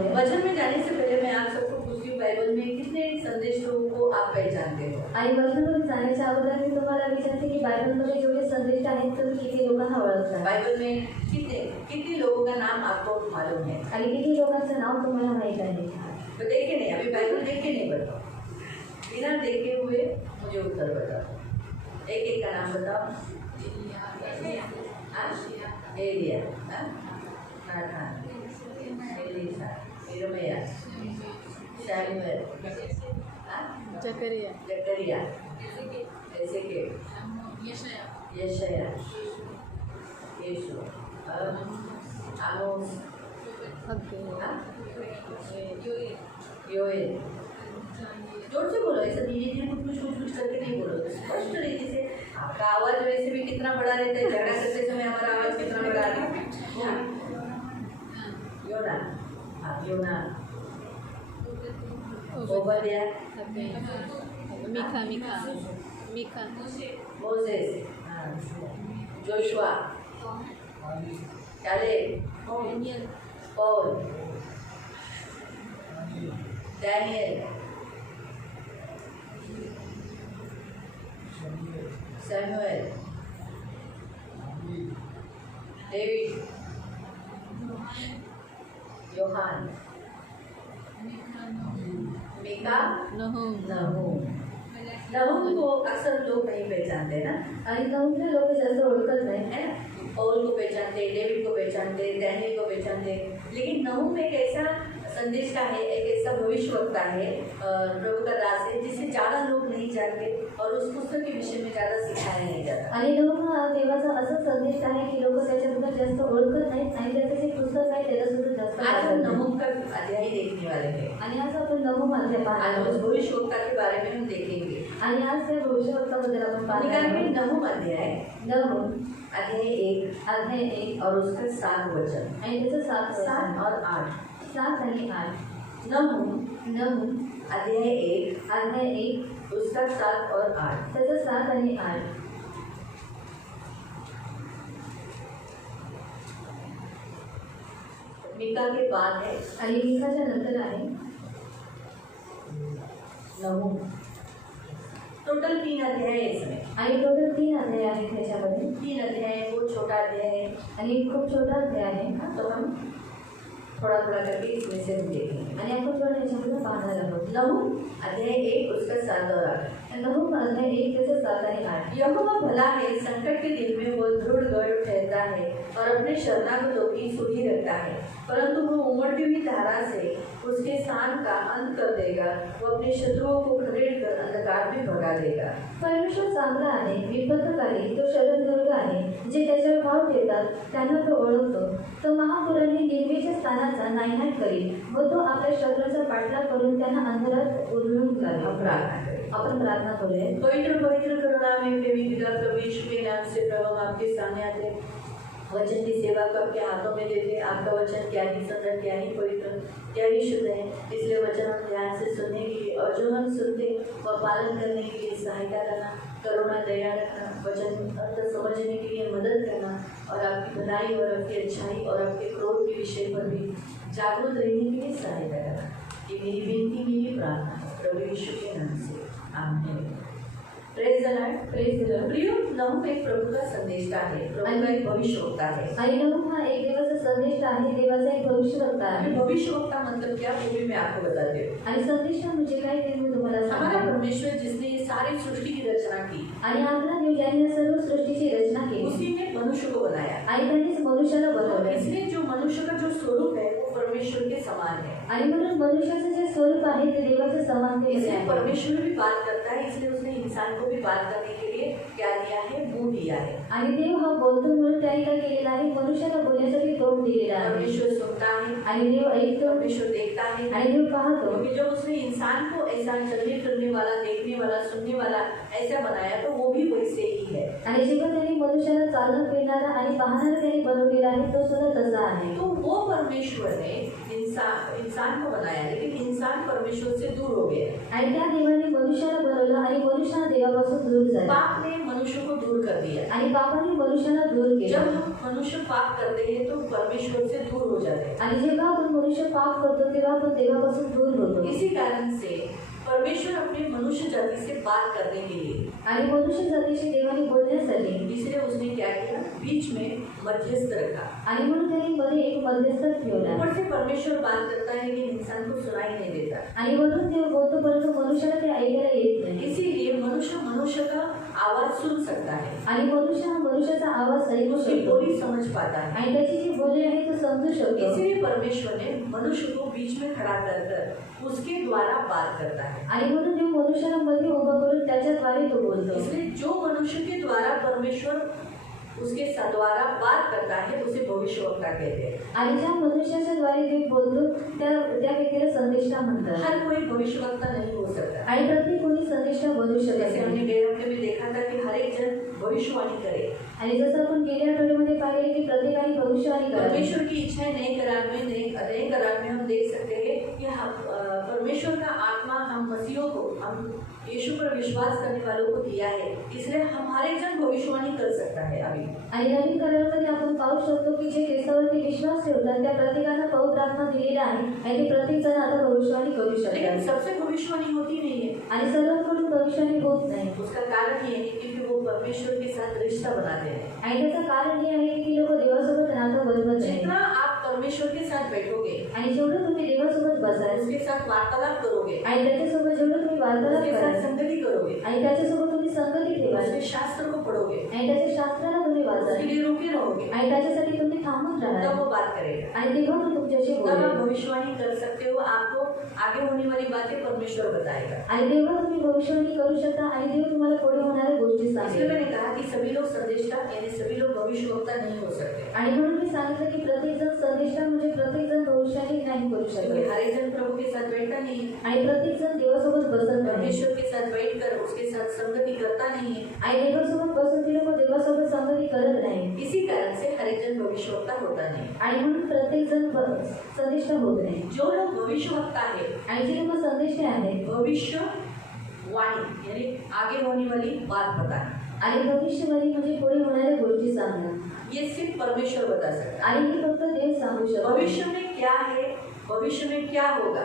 आहे। वचन में जाने से पहले मैं आप सबको पूछती हूँ, बाइबल में कितने संदेश को आप पहचानते हो? आणि वचनामध्ये जाण्याच्या अगोदर मी तुम्हाला विचारते की बायबलमध्ये जेवढे संदेश आहेत तुम्ही किती लोकांना ओळखता? बाइबल में कितने लोगों का नाम आपको मालूम है? आणि किती लोकांचं नाव तुम्हाला माहित आहे? तो देखे नहीं, अभी बाइबल देख के नहीं बताओ, बिना देखे हुए मुझे उत्तर बताओ। एक एक का नाम बताओ। एलिया, नाथान, एलीशा, यिर्मयाह, शमूएल, जकरिया, एसेकिएल, यशायाह, यीशु, आमोस, योएल। जोर से बोलो, ऐसा धीरे धीरे कुछ करके नहीं बोलो, स्पष्ट तरीके से। आपका आवाज वैसे भी कितना बड़ा रहता है, झगड़ा करते समय हमारा आवाज कितना बड़ा है। Jonah, Jonah, Obadiah, Micah, Moses, Joshua, Caleb, Paul, Daniel, Samuel, David, योहान, मीका, नहूम को अक्सर लोग नहीं पहचानते ना, आणि नहूमला लोक जास्त ओळखत नाही है ना। पौल को पहचानते, डेविड को पहचानते, डैनियल को पहचानते, लेकिन नहूम एक ऐसा संदेश का है, एक ऐसा भविष्यवक्ता है, प्रभु का दास है, जिसे ज़्यादा लोग नहीं जानते और उस पुस्तक के विषय में ज़्यादा सिखाया नहीं जाता। आणि नहूम हा देवाचा असा संदेश आहे की लोक त्याच्याबद्दल जास्त ओळखत नाहीत आणि त्याचं जे पुस्तक आहे त्याला सुद्धा जास्त आज हम वाचत नाही। नहूम का अध्याय देखने वाले हैं। आणि आज आपण नहूम अध्याय पाहणार आज उस आहोत भविष्यवक्ता के बारे में हम देखेंगे। आणि आज त्या भविष्यवक्ताबद्दल आपण पाहणार निकाल में आहोत। नहूम अध्याय नहूम अध्याय 1 और उसका 7 वचन, आणि त्याचं 7 और 8। 7 आणि 8। नहूम अध्याय 1 उसका 7 और 8, त्याचं 7 आणि 8। मीका के बाद है आणि मीकाच्या नंतर आहे नहूम। टोटल 3 अध्याय है इसमें, आणि टोटल 3 अध्याय आहेत त्याच्यामध्ये। 3 अध्याय है, वो छोटा अध्याय है, आणि खूप छोटा अध्याय आहे। तो हम थोड़ा करके इसमें से हम देखेंगे। आणि आपण थोडं याच्यामध्ये पाहणार आहोत। नहूम अध्याय 1 उसका 7 और 8। नहूम अध्याय 1 त्याचं 7 आणि 8। यहोवा भला है, संकट के दिन में वो दृढ़ गढ़ ठहरता है और अपने शरणागतों की सुधि रखता है, परंतु वो उमड़ती हुई धारा से उसके सान का अंत कर देगा, वो अपने शत्रुओं को खदेड़ कर अंधकार में भगा देगा। परमेश्वर चांगला आहे, विपत्तकारी, तो शरणदुर्ग आहे, जे त्याच्यावर भाव ठेवतात त्यांना तो ओळखतो। तो महापुराने निलवेच्या स्थानाचा नायनाट करील व तो आपल्या शत्रूचा पाठलाग करून त्यांना अंधारात उधळून काढेल। आपण प्रार्थना करूया। पवित्र पवित्र करुणामय प्रेमी पिता प्रभु यीशु के नाम से प्रभु हम आपके सामने आते हैं, वचन की सेवा को आपके हाथों में देते हैं। आपका वचन क्या ही सुंदर, क्या ही पवित्र, क्या ही शुद्ध है, इसलिए वचन हम ध्यान से सुनने के लिए और जो हम सुनते वह पालन करने के लिए सहायता करना, करुणा दया रखना, वचन अर्थ समझने के लिए मदद करना और आपकी भलाई और आपकी अच्छाई और आपके क्रोध के विषय पर भी जागरूक रहने के लिए सहायता करना। ये मेरी विनती, मेरी प्रार्थना है प्रभु यीशु के नाम से, आमीन। Praise the Lord, praise the Lord. प्रियो, नहूम एक प्रभु का संदेशता है, प्रभु का एक भविष्यवक्ता है। आणि नहूम हा एक देवाचा संदेश आहे, देवाचा एक भविष्यवक्ता आहे। भविष्यवक्ता मतलब क्या, वो भी मैं आपको बताती हूँ। आणि संदेश म्हणजे काय ते मी तुम्हाला हमारा सांगते। परमेश्वर जिसने ये सारी सृष्टि की रचना की, आणि आपला देव ज्याने सर्व सृष्टीची रचना केली उसी ने मनुष्य को बनाया, आणि त्यांनीच मनुष्याला बनवले। इसलिए जो मनुष्य का जो स्वरूप है वो परमेश्वर के समान है। आणि म्हणून मनुष्याचं जे स्वरूप आहे ते देवाच्या समानतेमध्ये इसलिए आहे। परमेश्वर भी बात करता है, इसलिए उसने इंसान को भी बात करने के लिए क्या दिया है, मुंह दिया है। आणि देव हा बोलतो म्हणून त्याने काय केलेला आहे, मनुष्याला बोलण्यासाठी तोंड दिलेला आहे। परमेश्वर सुनता है आणि देव ऐकतो, परमेश्वर देखता है, आणि देव पाहतो। क्योंकि जब उसने इंसान को ऐसा चलने फिरने वाला, देखने वाला, सुनने वाला ऐसा बनाया तो वो भी वैसे ही है। आणि जेव्हा त्याने मनुष्याला चालणं फिरणारा आणि पाहणारा त्याने बनवलेला आहे तो सुद्धा तसा आहे। तो वो परमेश्वर ने इंसान को बनाया, लेकिन इंसान परमेश्वर से दूर हो गया। आणि त्या देवाने मनुष्याला बनवलं आणि मनुष्य देवापासून दूर झाला। पाप ने मनुष्य को दूर कर दिया। आणि पापाने मनुष्याला दूर केले। जब हम मनुष्य पाप करते हैं तो परमेश्वर से दूर हो जाते हैं। आणि जेव्हा आपण मनुष्य पाप करतो तेव्हा आपण देवापासून दूर होतो। इसी कारण से परमेश्वर अपने मनुष्य जाति से बात करने के लिए आणि मनुष्य जातीशी देवाने बोलण्यासाठी इसलिए उसने क्या किया, बीच में मध्यस्थ रखा। आणि म्हणून त्यांनी मध्ये एक मध्यस्थ ठेवला। ऊपर से परमेश्वर बात करता है लेकिन इंसान को सुनाई नहीं देता। आणि वरून देव बोलतो परंतु मनुष्याला ते ऐकायला येत नाही। इसीलिए मनुष्य का आवाज सुन सकता है आणि मनुष्य हा मनुष्याचा आवाज ऐकू उसकी शकतो बोली समझ पाता है। आणि त्याची जी बोली आहे तो समजू शकतो। इसीलिए परमेश्वर ने मनुष्य को बीच में खड़ा कर उसके द्वारा बात करता है। आणि म्हणून देव मनुष्याला मध्ये उभा करून त्याच्याद्वारे तो बोलतो। इसलिए जो मनुष्य के द्वारा परमेश्वर उसके द्वारा बात करता है उसे भविष्यवक्ता कहते हैं। आणि ज्या मनुष्याच्या द्वारे देव बोलतो त्या व्यक्तीला संदेष्टा म्हणतात। हर कोई भविष्यवक्ता नहीं हो सकता। आणि प्रत्येक कोणी संदेष्टा बनू शकत जैसे हमने नाही। गए हफ्ते में देखा था कि हर एक जन भविष्यवाणी करे। आणि जसं आपण गेल्या आठवड्यामध्ये पाहिले की प्रत्येकाने भविष्यवाणी करावी। परमेश्वर की इच्छाएं नए करार में हम देख सकते हैं कि परमेश्वर का आत्मा हम मसीहों को, हम यीशु पर विश्वास करने वालों को दिया है, इसलिए हमारे जन भविष्यवाणी कर सकता है अभी। आणि नवीन करारामध्ये आपण पाहू शकतो की जे ख्रिस्तावरती विश्वास ठेवतात त्या प्रत्येकाला पवित्र आत्मा दिलेला आहे आणि ते प्रत्येक जण आता भविष्यवाणी करू लेकिन शकतात। सबसे भविष्यवाणी होती नहीं है। आणि सर्वांकडून भविष्यवाणी होत नाही। उसका कारण ये है क्योंकि वो परमेश्वर के साथ रिश्ता बनाते हैं। आणि त्याचं कारण हे आहे की लोक देवासोबत नातं बनवत नाही। जितना आप परमेश्वर के साथ बैठोगे आणि जेवढं तुम्ही देवासोबत बसाल उसके साथ वार्तालाप करोगे, आणि त्याच्यासोबत जेवढं तुम्ही वार्तालाप उसके साथ कराल संगति करोगे, आणि त्याच्यासोबत तुम्ही संगती ठेवाल उसके शास्त्र को पढ़ोगे, आणि त्याच्या शास्त्राला तुम्ही उसके वाचाल लिए रुके रहोगे, आणि त्याच्यासाठी तुम्ही थांबून तब राहाल वो बात करेगा। आणि तेव्हा तो तुमच्याशी तब आप बोलेल। भविष्यवाणी कर सकते हो। आपको आगे होने वाली बातें परमेश्वर बताएगा। आणि तेव्हा तुम्ही भविष्यवाणी करू शकता आणि देव तुम्हाला पुढे होणाऱ्या गोष्टी इसलिए सांगेल। मैंने कहा कि सभी लोग संदेष्टा यानी सभी लोग भविष्यवक्ता नहीं हो सकते, आणि म्हणून मी सांगितलं की प्रत्येक जण संदेष्टा म्हणजे प्रत्येक जण भविष्यवाणी नाही करू क्योंकि शकत हर एक जन प्रभु के साथ बैठता नहीं है, आणि प्रत्येक जण देवासोबत बसत नाही परमेश्वर के साथ बैठकर उसके साथ संगति करता नहीं है। आणि देवासोबत बसून ती लोक देवासोबत संगती करत नाही इसी कारण से हर एक जन भविष्यवक्ता होता नहीं। आणि म्हणून प्रत्येक जण संदेष्टा होत नाही। जो लोग भविष्यवक्ता है, आणि जे लोक संदेष्टे आहेत भविष्यवाणी यानी आगे होने वाली बात बताना, आणि भविष्यवाणी म्हणजे पुढे होणाऱ्या गोष्टी सांगणं, ये सिर्फ परमेश्वर बता सकता है। आणि हे फक्त देव सांगू शकतो। भविष्य में क्या है, भविष्य में क्या होगा,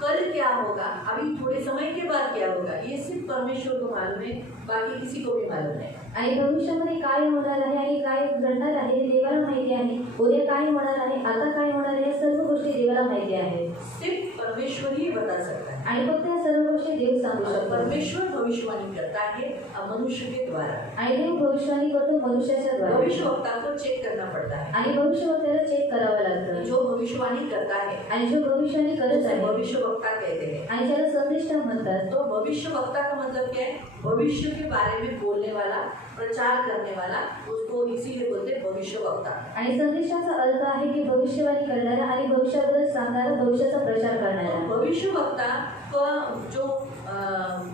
कल क्या होगा, अभी थोड़े समय के बाद क्या होगा, ये सिर्फ परमेश्वर को मालूम है, बाकी किसी को भी मालूम नहीं। आणि भविष्यामध्ये काय होणार आहे आणि काय घडणार आहे हे देवाला माहिती आहे। उद्या काय होणार आहे, आता काय होणार आहे, या सर्व गोष्टी देवाला माहिती आहे। सिर्फ परमेश्वर ही बता सकता है। आणि फक्त या सर्व गोष्टी देव सांगू शकतो। परमेश्वर भविष्यवाणी करता है मनुष्य के द्वारा। आणि देव भविष्यवाणी करतो मनुष्याच्या द्वारे। भविष्यवक्ता को चेक करना पड़ता है। आणि भविष्यवक्त्याला चेक करावं लागतं। जो भविष्यवाणी करता है आणि जो भविष्यवाणी करत उसे आहे भविष्यवक्ता कहते हैं। आणि ज्याला संदेष्टा म्हणतात। तो भविष्यवक्ता का मतलब क्या है, भविष्य के बारे में बोलने वाला, प्रचार करने वाला, उसको इसीलिए बोलते हैं भविष्यवक्ता। आणि संदेशाचा अर्थ आहे की भविष्यवाणी करणारा आणि भविष्याबद्दल सांगणारा, भविष्याचा प्रचार करणारा। तो भविष्यवक्ता का जो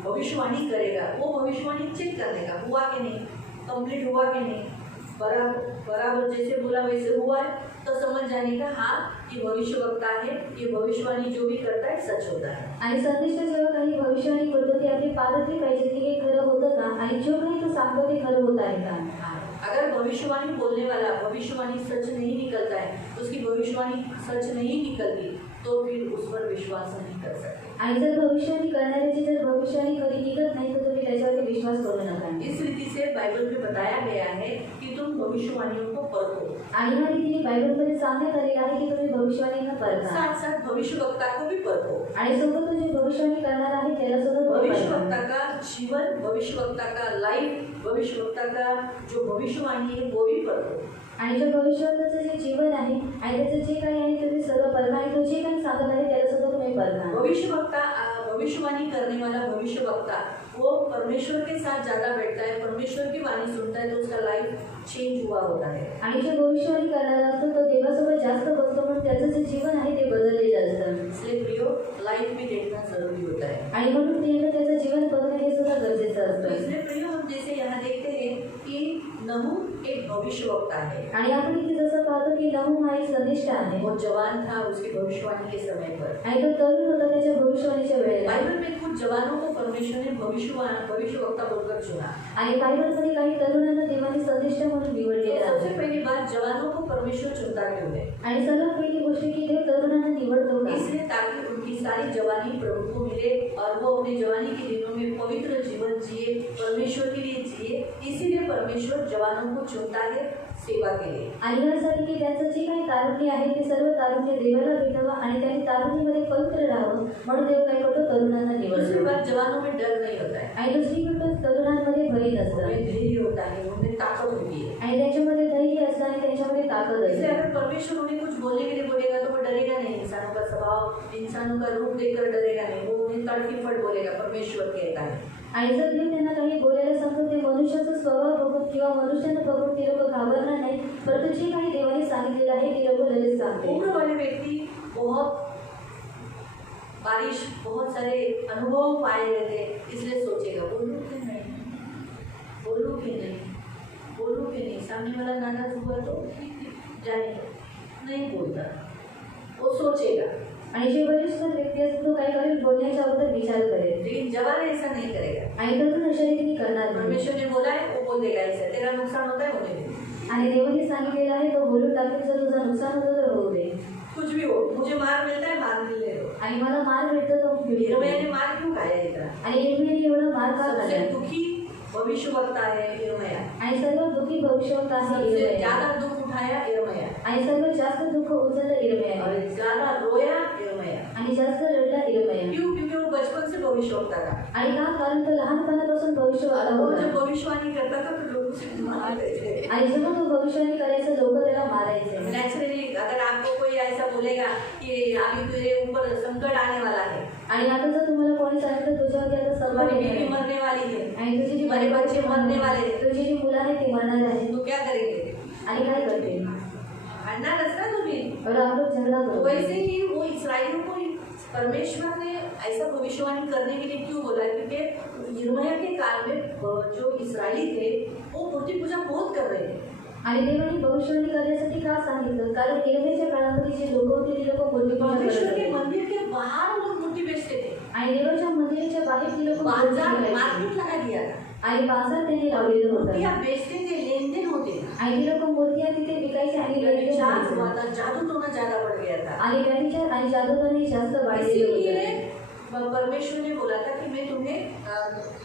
भविष्यवाणी करेगा वो भविष्यवाणी चेक करने का हुआ कि नहीं, कंप्लीट हुआ कि नहीं, बराबर जैसे बोला वैसे हुआ है, तो समझ जाने का हाँ ये भविष्यवक्ता है, ये भविष्यवाणी जो भी करता है सच होता है। आणि संदेष्टा जेव्हा काही भविष्यवाणी करतो ते आपली पारखली पाहिजे की हे खरं होतं का आणि जो काही तो सांगतो ते खरं होत आहे का। अगर भविष्यवाणी बोलने वाला भविष्यवाणी सच नहीं निकलता है, उसकी भविष्यवाणी सच नहीं निकलती, तो फिर उस पर विश्वास नहीं कर सकते। आणि जर भविष्यवाणी करणाऱ्याची जर भविष्यवाणी कधी निघत नाही तर तुम्ही त्याच्यावरती विश्वास करू नका। इस रीति से बाइबल में बताया गया है कि तुम भविष्यवाणियों को परखो। आणि ह्या रीतीने बायबलमध्ये सांगण्यात आलेलं आहे की तुम्ही भविष्यवाणीला परखा। साथ साथ भविष्यवक्ता को भी परखो। आणि सोबत जो भविष्यवाणी करणार आहे त्याला सुद्धा भविष्यवक्ता का जीवन, भविष्यवक्ता का लाइफ, भविष्यवक्ता का जो भविष्यवाणी है वो भी परखो। आणि जो भविष्यवक्त्याचं जे जीवन आहे आणि त्याचं जे काही आहे तुम्ही सर्व परखा आणि तो जे काही सांगत आहे त्याला सुद्धा तुम्ही परखा। भविष्यवाणी करने वाला भविष्यवक्ता वो परमेश्वर के साथ ज्यादा बैठता है, परमेश्वर की वाणी सुनता है, तो उसका लाइफ चेंज हुआ होता है। आणि जो भविष्यवाणी करणारा असतो तो देवासोबत जास्त बसतो म्हणून त्याचं जे जीवन आहे ते बदलले असतं। इसलिए प्रियो लाइफ भी देखना जरूरी होता है। आणि म्हणून प्रियने त्याचं जीवन बघणं हे सुद्धा गरजेचं तो असतं। इसलिए प्रियो हम जैसे यहाँ देखते हैं कि नहू एक भविष्यवक्ता है। आणि आपण इथे जसं पाहतो की नहूम हा एक संदेष्टा आहे। वो जवान था उसकी भविष्यवाणी के समय पर। आणि तो तरुण होता त्याच्या भविष्यवाणीच्या वेळेला। बाइबल में कुछ कुछ जवानों को परमेश्वर ने भविष्यवक्ता बोलकर चुना। आणि बायबलमध्ये काही तरुणांना देवाने संदेष्टा म्हणून निवडलेले तो सबसे आहे. पहली बात, जवानों को परमेश्वर चुनता क्यों है? आणि सर्वात पहिली गोष्ट की देव तरुणांना निवडतो का? इसलिए ताकि उनकी सारी जवानी प्रभु को मिले और वो अपने जवानी के दिनों में पवित्र जीवन जिए, परमेश्वर के लिए जिए। इसीलिए परमेश्वर जवानों को चुनता है सेवा के लिए। आणि यासाठी की त्यांचं जे काही तारुण्य आहे ते सर्व तारुण्य देवाला भेटावं आणि त्यांनी तारुण्यामध्ये पवित्र राहावं म्हणून देव काय करतो, तरुणांना दूसरी निवडतो. बात, जवानों में डर नहीं होता है, आणि दुसरी गोष्ट तरुणांमध्ये भय नसतं उनमें धैर्य होता है, उनमें ताकत होती है। आणि त्यांच्यामध्ये धैर्य असतं आणि त्यांच्यामध्ये ताकद इसलिए असते. अगर परमेश्वर उन्हें कुछ बोलने के लिए बोलेगा तो वो डरेगा नहीं। इंसानों का स्वभाव, इंसानों का रूप देखकर डरेगा नहीं, वो उन्हें तड़फड़ बोलेगा, परमेश्वर कहता है। आणि जर देव त्यांना काही बोलायला सांगतो ते मनुष्याचा स्वभाव बघून किंवा मनुष्यानं बघून ते लोक घाबरणार नाही, परंतु जे काही देवाने सांगितलेलं आहे ते लोक लगेच सांगते. उम्र वाले व्यक्ति बहुत बारिश, बहुत सारे अनुभव पाए रहते, इसलिए सोचेगा बोलूं कि नहीं, बोलूं कि नहीं, बोलूं कि नहीं। सामने वाला नाराज हुआ तो जाने दो, नहीं बोलता, वो सोचेगा। आणि जे वरिष्ठ व्यक्ती असतो तो काय करेल, बोलण्याच्या अगोदर विचार करेल. लेकिन जवान ऐसा नहीं करेगा। आणि तरुण अशा रीतीने करणार नाही. परमेश्वर ने बोला है, वो बोल देगा ऐसा, तेरा नुकसान होता है होने दे, आणि देवाने सांगितलेलं आहे तो बोलून टाकेल, जर तुझं नुकसान होतं तर होऊ दे. कुछ भी हो, मुझे मार मिलता है, मार मिलने दो। आणि मला मार भेटतो तो घेऊन यिर्मयाह ये. ने मार क्यों खाया इतना? आणि यिर्मयाहने एवढा मार का सबसे खाल्ला? दुखी भविष्यवक्ता है यिर्मयाह, आणि सर्वात दुःखी भविष्यवक्ता आहे सबसे यिर्मयाह. ज्यादा दुख उठाया यिर्मयाह, आणि सर्वात जास्त दुःख उचललं यिर्मयाह. और ज्यादा रोया यिर्मयाह। आणि जास्त रडला यिर्मयाह. क्यों? क्योंकि वो बचपन से भविष्यवक्ता था। आणि का? कारण तो लहानपणापासून भविष्यवक्ता वो होता. जब भविष्यवाणी करता था तो लोग उसे मारते थे। आणि जेव्हा तो भविष्यवाणी करायचं लोक त्याला मारायचे. नेचुरली अगर आपको कोई ऐसा बोलेगा कि अभी तेरे ऊपर संकट आने वाला है, आणि आता जर तुम्हाला कोणी सांगितलं तुझ्यावरती आता संकट तुम्हारी येणार बीवी आहे मरने वाली है, आणि तुझी जी तुम्हारे बच्चे मरने वाले हैं, तुझी जी मुलं आहेत ती मरणार आहे, तो क्या करेंगे? आणि काय करते? अन्ना रस्ता तुम्हें। और आप लोग झगड़ा तो करो. वैसे ही वो इस्राएलियों को परमेश्वर ने ऐसा भविष्यवाणी करने के लिए क्यों बोला? क्योंकि यिर्मयाह के काल में जो इस्राएली थे वो मूर्ति पूजा बहुत कर रहे थे। आणि देवाने भविष्यवाणी करण्यासाठी का सांगितलं? कारण यिर्मयाहच्या काळामध्ये जे लोक होते ते लोक मूर्तिपूजा करत परमेश्वर के होते. मंदिर के बाहर लोग मूर्ति बेचते थे, आणि देवाच्या मंदिराच्या बाहेर ती लोक बाजार मार्केट लगा दिया था, आणि बाजार त्यांनी लावलेलं मूर्तियाँ होतं. बेचते थे, लेन देन होते थे। आणि ती लोक मूर्तिया तिथे विकायचे आणि लेनदेन चार्ज करायचे. हुआ था, जादू टोना ज्यादा बढ़ गया था। आणि व्यभिचार आणि जादूगारी जास्त वाढलेले इसीलिए होते. परमेश्वर ने बोला था कि मैं तुम्हें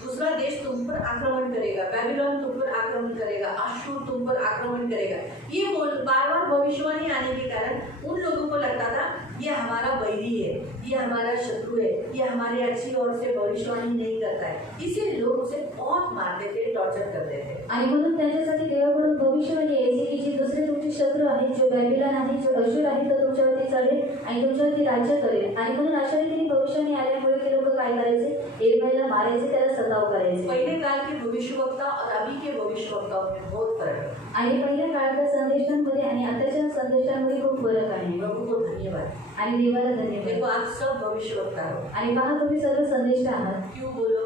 दूसरा देश तुम पर आक्रमण करेगा, बेबीलोन तुम पर आक्रमण करेगा, अश्शूर तुम पर आक्रमण करेगा। ये बार बार भविष्यवाणी आने के कारण उन लोगों को लगता था ये हमारा बैरी है, ये हमारा शत्रु है, ये हमारी अच्छी ओर से भविष्यवाणी नहीं करता है। इसीलिए लोग उसे बहुत मारते थे, टॉर्चर करते थे। आणि म्हणून त्यांच्यासाठी देवाकडून भविष्यवाणी यायची की जे दुसरे तुमचे शत्रू आहेत, जो बॅबिलॉन आहे, जो अशूर आहे, तो तुमच्यावरती चढेल आणि तुमच्यावरती राज्य करेल. आणि म्हणून अशा रीतीने भविष्यवाणी आल्यामुळे ते लोक काय करायचे? यिर्मयाहला मारायचे, त्याला सताव करायचे. पहले काल के भविष्यवक्ता और अभी के भविष्यवक्ताओं में बहुत फर्क है। आणि पहिल्या काळातल्या संदेशांमध्ये आणि आताच्या संदेशांमध्ये खूप फरक आहे. प्रभु को धन्यवाद। आणि देवाला धन्यवाद. देखो आप सब भविष्यवक्ता हो। आणि पहा तुम्ही सर्व संदेश आहात. क्यों बोलो?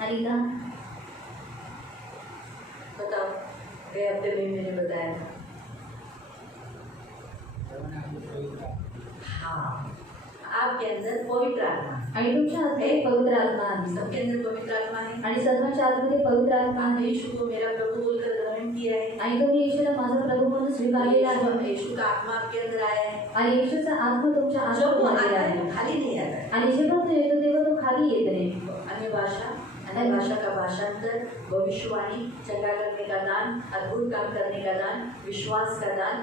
आणि का? बताओ। गए हफ्ते में मैंने बताया था। हाँ, आपके अंदर पवित्र आत्मा, आणि तुमच्या आतमध्ये पवित्र आत्मा आहे. सबके अंदर पवित्र आत्मा है। आणि सर्वांच्या आतमध्ये पवित्र आत्मा आपने आहे. यीशु को मेरा प्रभु बोलकर ग्रहण किया है। आणि तुम्ही येशूला माझा प्रभू म्हणून स्वीकारलेला आहे. यीशु का आत्मा आपके अंदर आया है। आणि येशूचा आत्मा तुमच्या जब वो आतमध्ये आता आहे. है तो खाली नहीं आता है। आणि जेव्हा तो येतो तेव्हा तो खाली येत नाही. अन्य भाषा का भाषांतर, भविष्यवाणी, चंगा करने का दान, अद्भुत काम करने का दान, विश्वास का दान,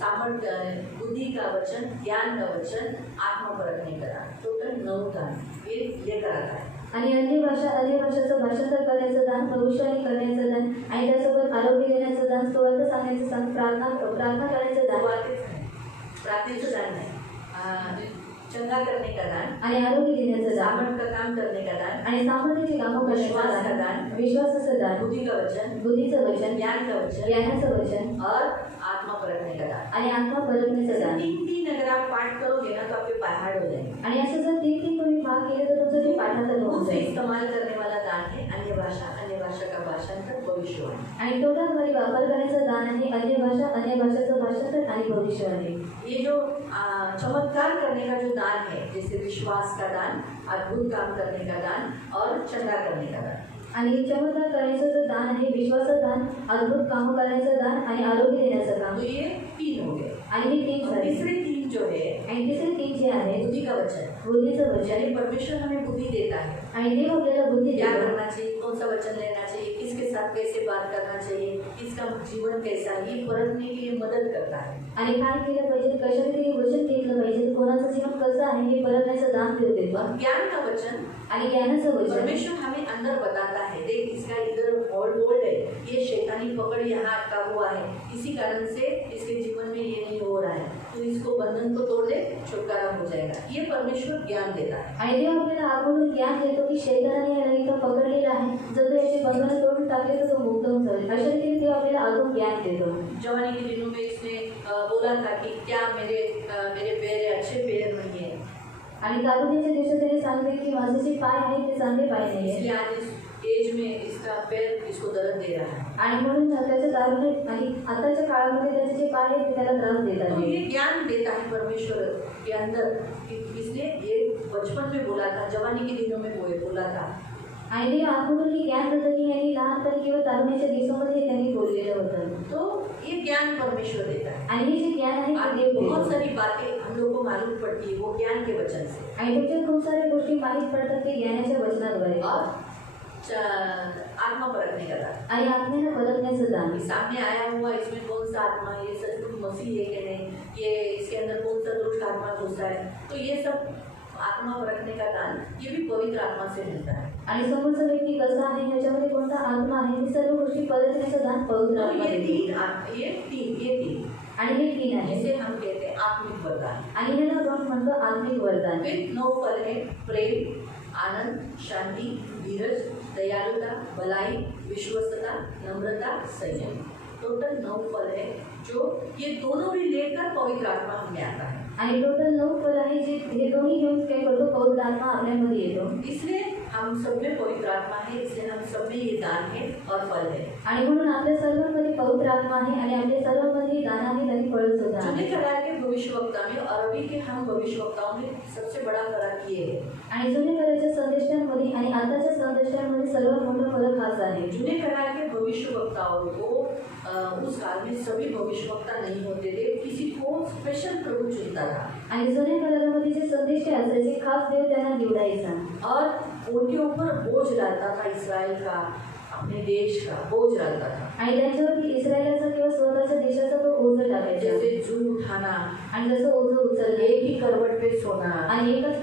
सामर्थ्य, बुद्धि का वचन, ज्ञान का वचन, आत्मा परखने का दान, टोटल 9 दान ये लेकर आता है। आणि अन्य भाषाचं भाषांतर करण्याचं दान, भविष्यवाणी करण्याचं दान आणि त्यासोबत आरोग्य देण्याचं दान, सुवार्ता सांगण्याचं दान, प्रार्थना करायचं दान प्रार्थनेचं दान नाही, चंगा करने का दान आणि आरोग्य देण्याचं दान सामर्थ का काम करने का दान आणि सामर्थ्याची कामं करण्याचं दान, विश्वासाचं दान, बुद्धि का वचन, बुद्धीचं वचन, ज्ञान का वचन, ज्ञानाचं वचन और आत्मा परखने का दान। आणि आत्मा परखण्याचं दान. 3 अगर आप पाठ करोगे ना तो आपके पहाड़ हो जाएंगे। आणि असं जर 3 तुम्ही भाग केले तर तुमचं ते पाठांतर होऊन मुझसे जाईल. इस्तेमाल करने वाला दान है अन्य भाषा का भाषांतर भविष्यवाणी. आणि तोंडाद्वारे वापर करायचं दान आहे अन्य भाषाचं भाषांतर आणि भविष्यवाणी. ये जो चमत्कार करने का जो दान है, जैसे विश्वास का दान, अद्भुत काम करने का दान और चंगा करने का दान. आणि चमत्कार करण्याचं जो दान आहे विश्वासाचं दान, अद्भुत काम करण्याचं दान आणि आरोग्य देण्याचं काम. तो ये 3 हो गए. आणि हे 3 और झाले. तीसरे 3 जो है आणि तिसरे 3 जे आहे बुद्धि का वचन. बुद्धीचं वचन. यानी परमेश्वर हमें बुद्धि देता है. आणि देव आपल्याला बुद्धी क्या देतो. करना चाहिए, कौन सा वचन लेना चाहिए, किसके साथ कैसे बात करना चाहिए, किसका जीवन कैसा है, ये परखने के लिए मदद करता है. आणि काय केलं पाहिजे, कशा रीतीने वचन घेतलं पाहिजे, कोणाचं जीवन कसं आहे हे परखण्याचं दान देव देतो. और ज्ञान का वचन, आणि ज्ञानाचं वचन परमेश्वर हमें अंदर बताता है, देख इसका इधर होल्ड है, ये शैतानी पकड़ यहाँ अटका हुआ है, इसी कारण से इसके जीवन में ये नहीं हो रहा है, तो इसको बंधन को तोड़ दे, छुटकारा हो जाएगा. ये परमेश्वर ज्ञान देता है. आणि देव आपल्याला आगोदर ज्ञान देतो की शैतानाने याला इथं पकडलेला आहे, जर तो याची बंधनं तोडून टाकले तर तो मुक्त होऊन जाईल. अशा रीतीने देव आपल्याला आगोदर ज्ञान देतो. जवानी के दिनों में इसने बोला था कि क्या मेरे पैर अच्छे पैर नहीं है. आणि तारुण्याच्या दिवसात त्याने सांगितले की माझे जे पाय आहेत ते चांगले पाय नाही आहे. इसलिए आज इस एज में इसका पैर इसको दर्द दे रहा है. आणि म्हणून त्याच्या तारुण्य आणि आताच्या काळामध्ये त्याचे जे पाय आहेत ते त्याला त्रास देतात. तो ये ज्ञान देता है परमेश्वर के अंदर कि इसने ये बचपन में बोला था, जवानी के दिनों में वो बोला था. आणि ते आगोदर हे ज्ञान देतं की यांनी लहानपणी किंवा तारुण्याच्या दिवसामध्ये त्यांनी बोललेलं होतं. तो ये ज्ञान परमेश्वर देता है. आणि हे जे ज्ञान आहे ते आगे देव बहुत देतो. सारी बातें हम लोग को मालूम पड़ती है वो ज्ञान के वचन से. आणि तुमच्या खूप साऱ्या गोष्टी माहीत पडतात ते ज्ञानाच्या वचनाद्वारे. और आत्मा परखने का दान. आणि आत्म्याला परखण्याचं दान. ये सामने आया हुआ इसमें कौन सा आत्मा है, ये सचमुच मसीह है कि नहीं, ये इसके अंदर कौन सा दुष्ट आत्मा घुसा है, तो ये सब आत्मा परखने का दान ये भी पवित्र आत्मा से मिलता है. आणि समोरचा व्यक्ती कसा आहे ह्याच्यामध्ये कोणता आत्मा आहे हे सर्व गोष्टी परखण्याचं दान पवित्र तो आत्मा ये देतो. तीन आणि हे 3 आहे. जिसे हम कहते हैं आत्मिक वरदान. आणि ह्याला आपण म्हणतो आत्मिक वरदान. फिर 9 फल है, प्रेम, आनंद, शांति, धीरज, दयालुता, भलाई, विश्वस्तता, नम्रता, संयम. टोटल 9 फल है जो ये दोनों भी लेकर पवित्र आत्मा हमें आता है. आणि टोटल 9 फल आहे जे हे दोन्ही घेऊन काय करतो पवित्र आत्मा आपल्यामध्ये येतो. इसलिए हम सब में पवित्र आत्मा है, इसलिए हम सब में ये दान है और फल है. आणि म्हणून आपल्या सर्वांमध्ये पवित्र आत्मा आहे आणि आपल्या सर्वांमध्ये दान आहे आणि फळ सुद्धा जुने आहे. करार के भविष्यवक्ता में और अभी के हम भविष्यवक्ताओं में सबसे बड़ा फर्क ये है. आणि जुने कराराच्या संदेशांमध्ये आणि आताच्या संदेशांमध्ये सर्वात मोठा फरक हाच आहे. जुने करार के भविष्यवक्ताओं को उस काल में सभी भविष्यवक्ता नहीं होते थे, किसी को स्पेशल प्रभु चुनता था. आणि जुन्या करारामध्ये जे संदेश असायचे खास देव त्यांना निवडायचा. और उनके ऊपर बोझ डालता था, इसराइल का, अपने देश का बोझ डालता था. आणि त्यांच्यावरती इस्रायलाचा किंवा स्वतःच्या देशाचा तो ओझं टाकायचा. जैसे जून उठाना, आणि जसं ओझं उचललं एक ही करवट पे सोना, आणि एकच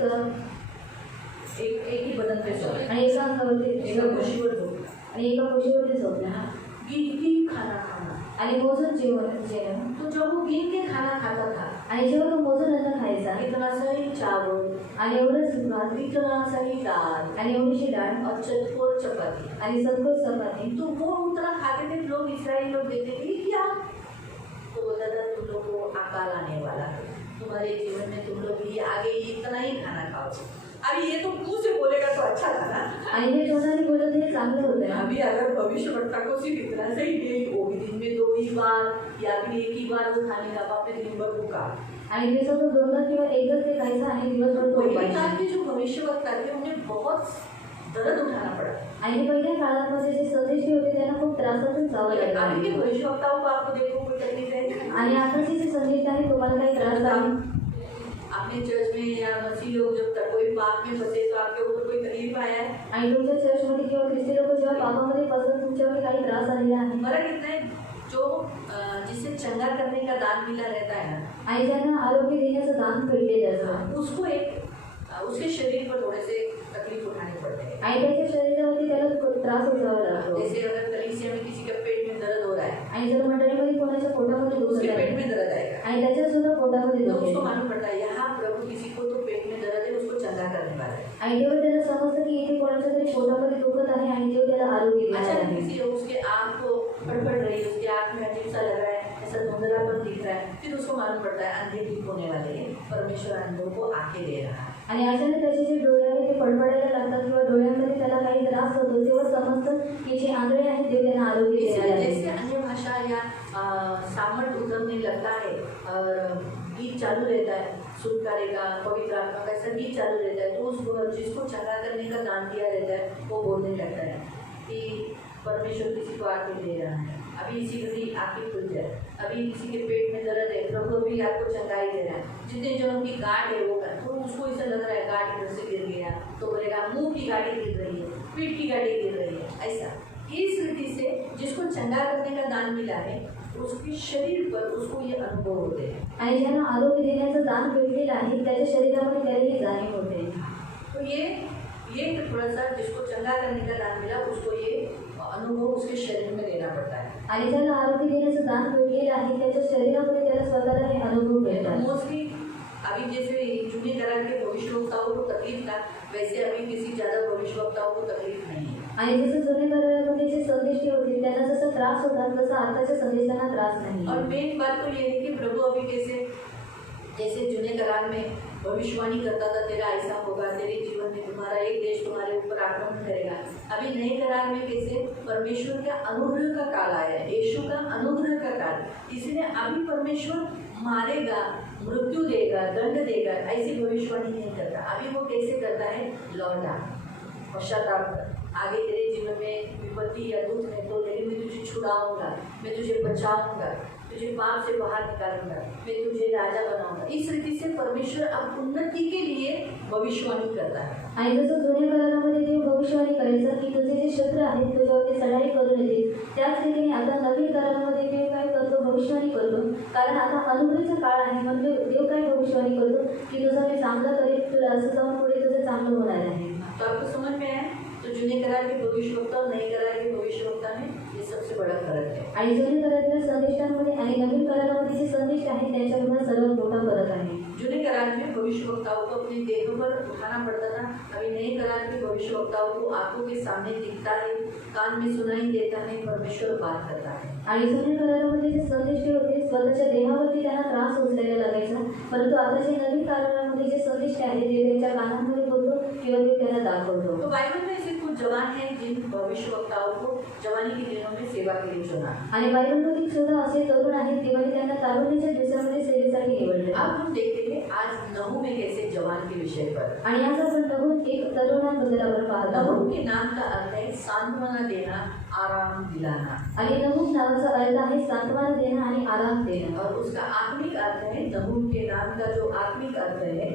एक ही बदन पे सोना, आणि एका अंगावरती एका कुशीवर झोपणं, आणि एका कुशीवरती झोपणं गिन खाना खाना. आणि मोजून जेवण. तो जब वो गिन के खाना खाता था, आणि जेव्हा तो मोजून अन्न खायचा इतना सही चावल, आणि एवढंच भात, इतना सही दाल आणि एवढीशी डाळ और चटकोर चपाती, आणि सदकोर चपाती. तो वो उतना खाते थे लोग, इसराइल लोग देते थे क्या, तो बोलता था तुम लोग को अकाल आने वाला है, तुम्हारे जीवन में तुम लोग ये आगे इतना ही खाना खाओ. अरे ये तो मुंह से बोलेगा तो अच्छा था ना. आणि हे तोंडाने बोलत हे चांगलं होतं. अभी अगर भविष्यवक्ता को सिर्फ इतना से ही डेली, वो भी दिन में 2 ही बार या फिर 1 ही बार वो खाने लगा, अपने दिन भर भूखा. आणि दिवसातून 2दा किंवा एकदाच ते खायचं आणि दिवसभर तो पहले उपाशी. काल के जो भविष्यवक्ता थे उन्हें बहुत दर्द उठाना पड़ा. आणि पहिल्या काळामध्ये जे संदेश होते त्यांना खूप त्रासातून जावं अभी लागलं. के भविष्यवक्ताओं को आपको देखो कोई तकलीफ है. आणि आताचे जे संदेश आहे तुम्हाला काही त्रास नाही. अपने चर्च में या मसीह लोग जब तक कोई पाप में फंसे तो आपके ऊपर कोई तकलीफ आया है. आणि तुमच्या चर्चमध्ये किंवा ख्रिस्ती लोक जेव्हा पापामध्ये फसतात तुमच्यावर काही त्रास आलेला आहे. फर्क इतना है जो जिसे चंगा करने का दान मिला रहता है ना, आणि ज्यांना आरोग्य देण्याचं दान भेटलेलं असतं उसको उसके शरीर पर थोड़े से तकलीफ उठाने पड़ते हैं. आणि त्याच्या शरीरावरती त्याला त्रास उठावा लागतो. जैसे अगर कलीसिया में किसी का पेट में दर्द हो रहा है, आणि जर मंडळीमध्ये कोणाच्या पोटामध्ये दुखत उसके पेट आहे में दर्द आएगा, आणि त्याच्या सुद्धा पोटामध्ये तो दुखेल उसको मालूम पड़ता है यहाँ प्रभु किसी को तो पेट में दर्द है उसको चंगा करने वाला है. आणि तेव्हा त्याला समजतं की इथे कोणाच्या तरी पोटामध्ये दुखत आहे आणि तेव्हा त्याला आरोग्य देणार अच्छा आहे. किसी उसके आँख को फड़फड़ रही है, उसके आँख में अजीब सा लग रहा है, ऐसा सा धुंधलापन दिख रहा है, फिर उसको मालूम पड़ता है अंधे ठीक होने वाले हैं, परमेश्वर अंधों को आके दे रहा है। आणि अचानक त्याचे जे डोळे आहेत ते फडफडायला लागतात किंवा डोळ्यांमध्ये त्याला काही त्रास होतो, तेव्हा समजतं की जे आंधळे आहेत ते त्यांना आरोग्य देणार इसलिए आहे. जैसे अन्य भाषा या सामर्थ उतरने लगता है और गीत चालू रहता है, सुख करेगा पवित्र आत्मा का ऐसा गीत चालू रहता है, तो उस जिसको चंगा करने का दान दिया रहता है वो बोलने लगता है कि परमेश्वर किसी को आके दे रहा है, अभी इसी घड़ी आके खुल जाए, अभी किसी के पेट में दर्द है, प्रभु भी आपको चंगाई दे रहा है। जितने जनों की गांठ है वो तो उसको ऐसा लग रहा है गांठ इधर से गिर गया, तो बोलेगा मुंह की गांठें गिर रही है, पीठ की गांठें गिर रही है। ऐसा इस रीति से जिसको चंगा करने का दान मिला है उसके शरीर पर उसको ये अनुभव होते हैं. आणि ज्यांना आरोग्य देण्याचं दान भेटलेलं आहे त्याच्या शरीरामध्ये त्यालाही जाणीव होते. तो ये थोड़ा सा जिसको चंगा करने का दान मिला उसको ये अनुभव उसके शरीर में लेना पड़ता है. आणि ज्याला आरोग्य देण्याचं दान भेटलेलं आहे त्याच्या शरीरामध्ये त्याला स्वतःला हे अनुभव भेटतात. मोस्टली अभी जैसे जूने तरह के भविष्यवक्ताओं को तकलीफ था, वैसे अभी किसी ज़्यादा भविष्यवक्ताओं को तकलीफ नहीं है. आणि जसं जुने करारामध्ये जे संदेश होते त्यांना जसा त्रास होता तसा आताच्या संदेशांना त्रास नाही. और मेन बात तो ये है कि प्रभु अभी जैसे जूने करार में भविष्यवाणी करता था, तेरा ऐसा होगा, तेरे जीवन में तुम्हारा एक देश तुम्हारे ऊपर आक्रमण करेगा. अभी नए करार में कैसे परमेश्वर का अनुग्रह का काल आया है, यीशु का अनुग्रह का काल, इसलिए अभी परमेश्वर मारेगा, मृत्यु देगा, दंड देगा, ऐसी भविष्यवाणी नहीं करता. अभी वो कैसे करता है, लौटा पश्चाताप कर, आगे तेरे जीवन में विपत्ति या दुख है तो लेकिन मैं तुझे छुड़ाऊंगा, मैं तुझे बचाऊंगा, तुझे पाप से बाहर निकालूंगा, मैं तुझे राजा बनाऊंगा. इस रीति से परमेश्वर अब उन्नति के लिए भविष्यवाणी करता है. आणि जसं जुन्या करारामध्ये ते भविष्यवाणी करायचं की तुझे जे शत्रू आहेत तुझ्यावरती चढाई करून येतील, त्याच रीतीने आता नवीन करारामध्ये देव काय करतो, भविष्यवाणी करतो. कारण आता अनुग्रहाचा काळ आहे, म्हणजे देव काय भविष्यवाणी करतो की तुझं मी चांगलं करेल, तुला असं जाऊन पुढे तुझं चांगलं होणार आहे. तो आपको समझ में आया? तो जूने करार के भविष्यवक्ता और नए करार के भविष्यवक्ता में ये सबसे बड़ा फर्क है. आणि जुने करारातील संदेशांमध्ये आणि नवीन करारामध्ये जे संदेश आहे त्यांच्यामध्ये सर्वात मोठा फरक आहे. जूने करार में भविष्यवक्ताओं को अपने देह पर उठाना पड़ता था, अभी नए करार के भविष्यवक्ताओं को आंखों के सामने दिखता है, कान में सुनाई देता है, परमेश्वर बात करता है. आणि जुन्या करारामध्ये जे संदेश होते स्वतःच्या देहावरती त्यांना त्रास उचलायला लागायचा, परंतु आता जे नवीन करारामध्ये जे संदेश आहे ते त्यांच्या कानांमध्ये बोलतो किंवा ते त्यांना दाखवतो. तो बाइबल में ऐसे कुछ जवान हैं जिन भविष्यवक्ताओं को जवानी के दिनों में सेवा के लिए चुना. आणि बायबलमध्ये सुद्धा असे तरुण आहेत तेव्हा त्यांना तारुण्याच्या दिवसामध्ये सेवेसाठी निवडले. अब हम देखते हैं आज नहूम एक ऐसे जवान के विषय पर. आणि आज आपण नहूम एक तरुणाबद्दल आपण पाहत आहोत. नहूम के नाम का अर्थ है सांत्वना देना, आराम दिलाना. आणि नहूम नावाचा अर्थ आहे सांत्वना देणं आणि आराम देणं. और उसका आत्मिक अर्थ है, नहूम के नाम का जो आत्मिक अर्थ है,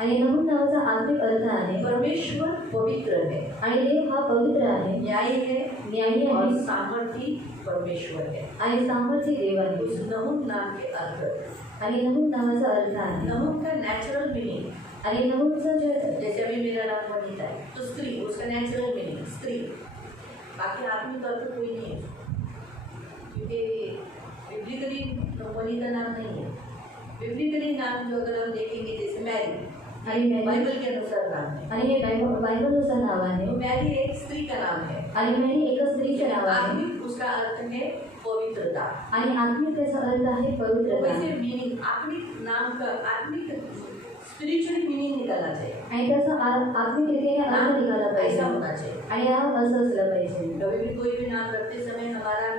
आणि नहूम नावाचा आत्मिक अर्थ आहे परमेश्वर पवित्र है, आणि देव हा पवित्र आहे, न्यायी है, न्यायी और आहे सामर्थी परमेश्वर है. आणि सामर्थ्य देव आहे. उस नहूम नाम के अर्थ, आणि नहूम नावाचा अर्थ आहे नहूम का नेचुरल मीनिंग, आणि नहूमचा जे जैसे अभी मेरा नाम वनिता है तो स्त्री, उसका नेचुरल मीनिंग स्त्री, बाकी आत्मिक अर्थ कोई नहीं है, क्योंकि बिब्लिकली वनिता नाम नहीं है. बिब्लिकली नाम जो अगर हम देखेंगे जैसे मैरी, आणि बाइबल के अनुसार नाम है, आणि हे बायबलनुसार नाव आहे. तो मैरी एक स्त्री का नाम है. आणि मेरी एका स्त्रीचे नाव आहे. आत्मिक उसका अर्थ है पवित्रता. आणि आत्मिक त्याचा अर्थ आहे तो पवित्रता. वैसे मीनिंग आत्मिक नाम का आत्मिक स्पिरिचुअल मीनिंग निकालना चाहिए. आणि त्याचा आत्मिक रीतीने अर्थ निघाला ऐसा पाहिजे होना चाहिए. आणि हा असं असलं पाहिजे. कभी भी कोई भी नाम रखते समय हमारा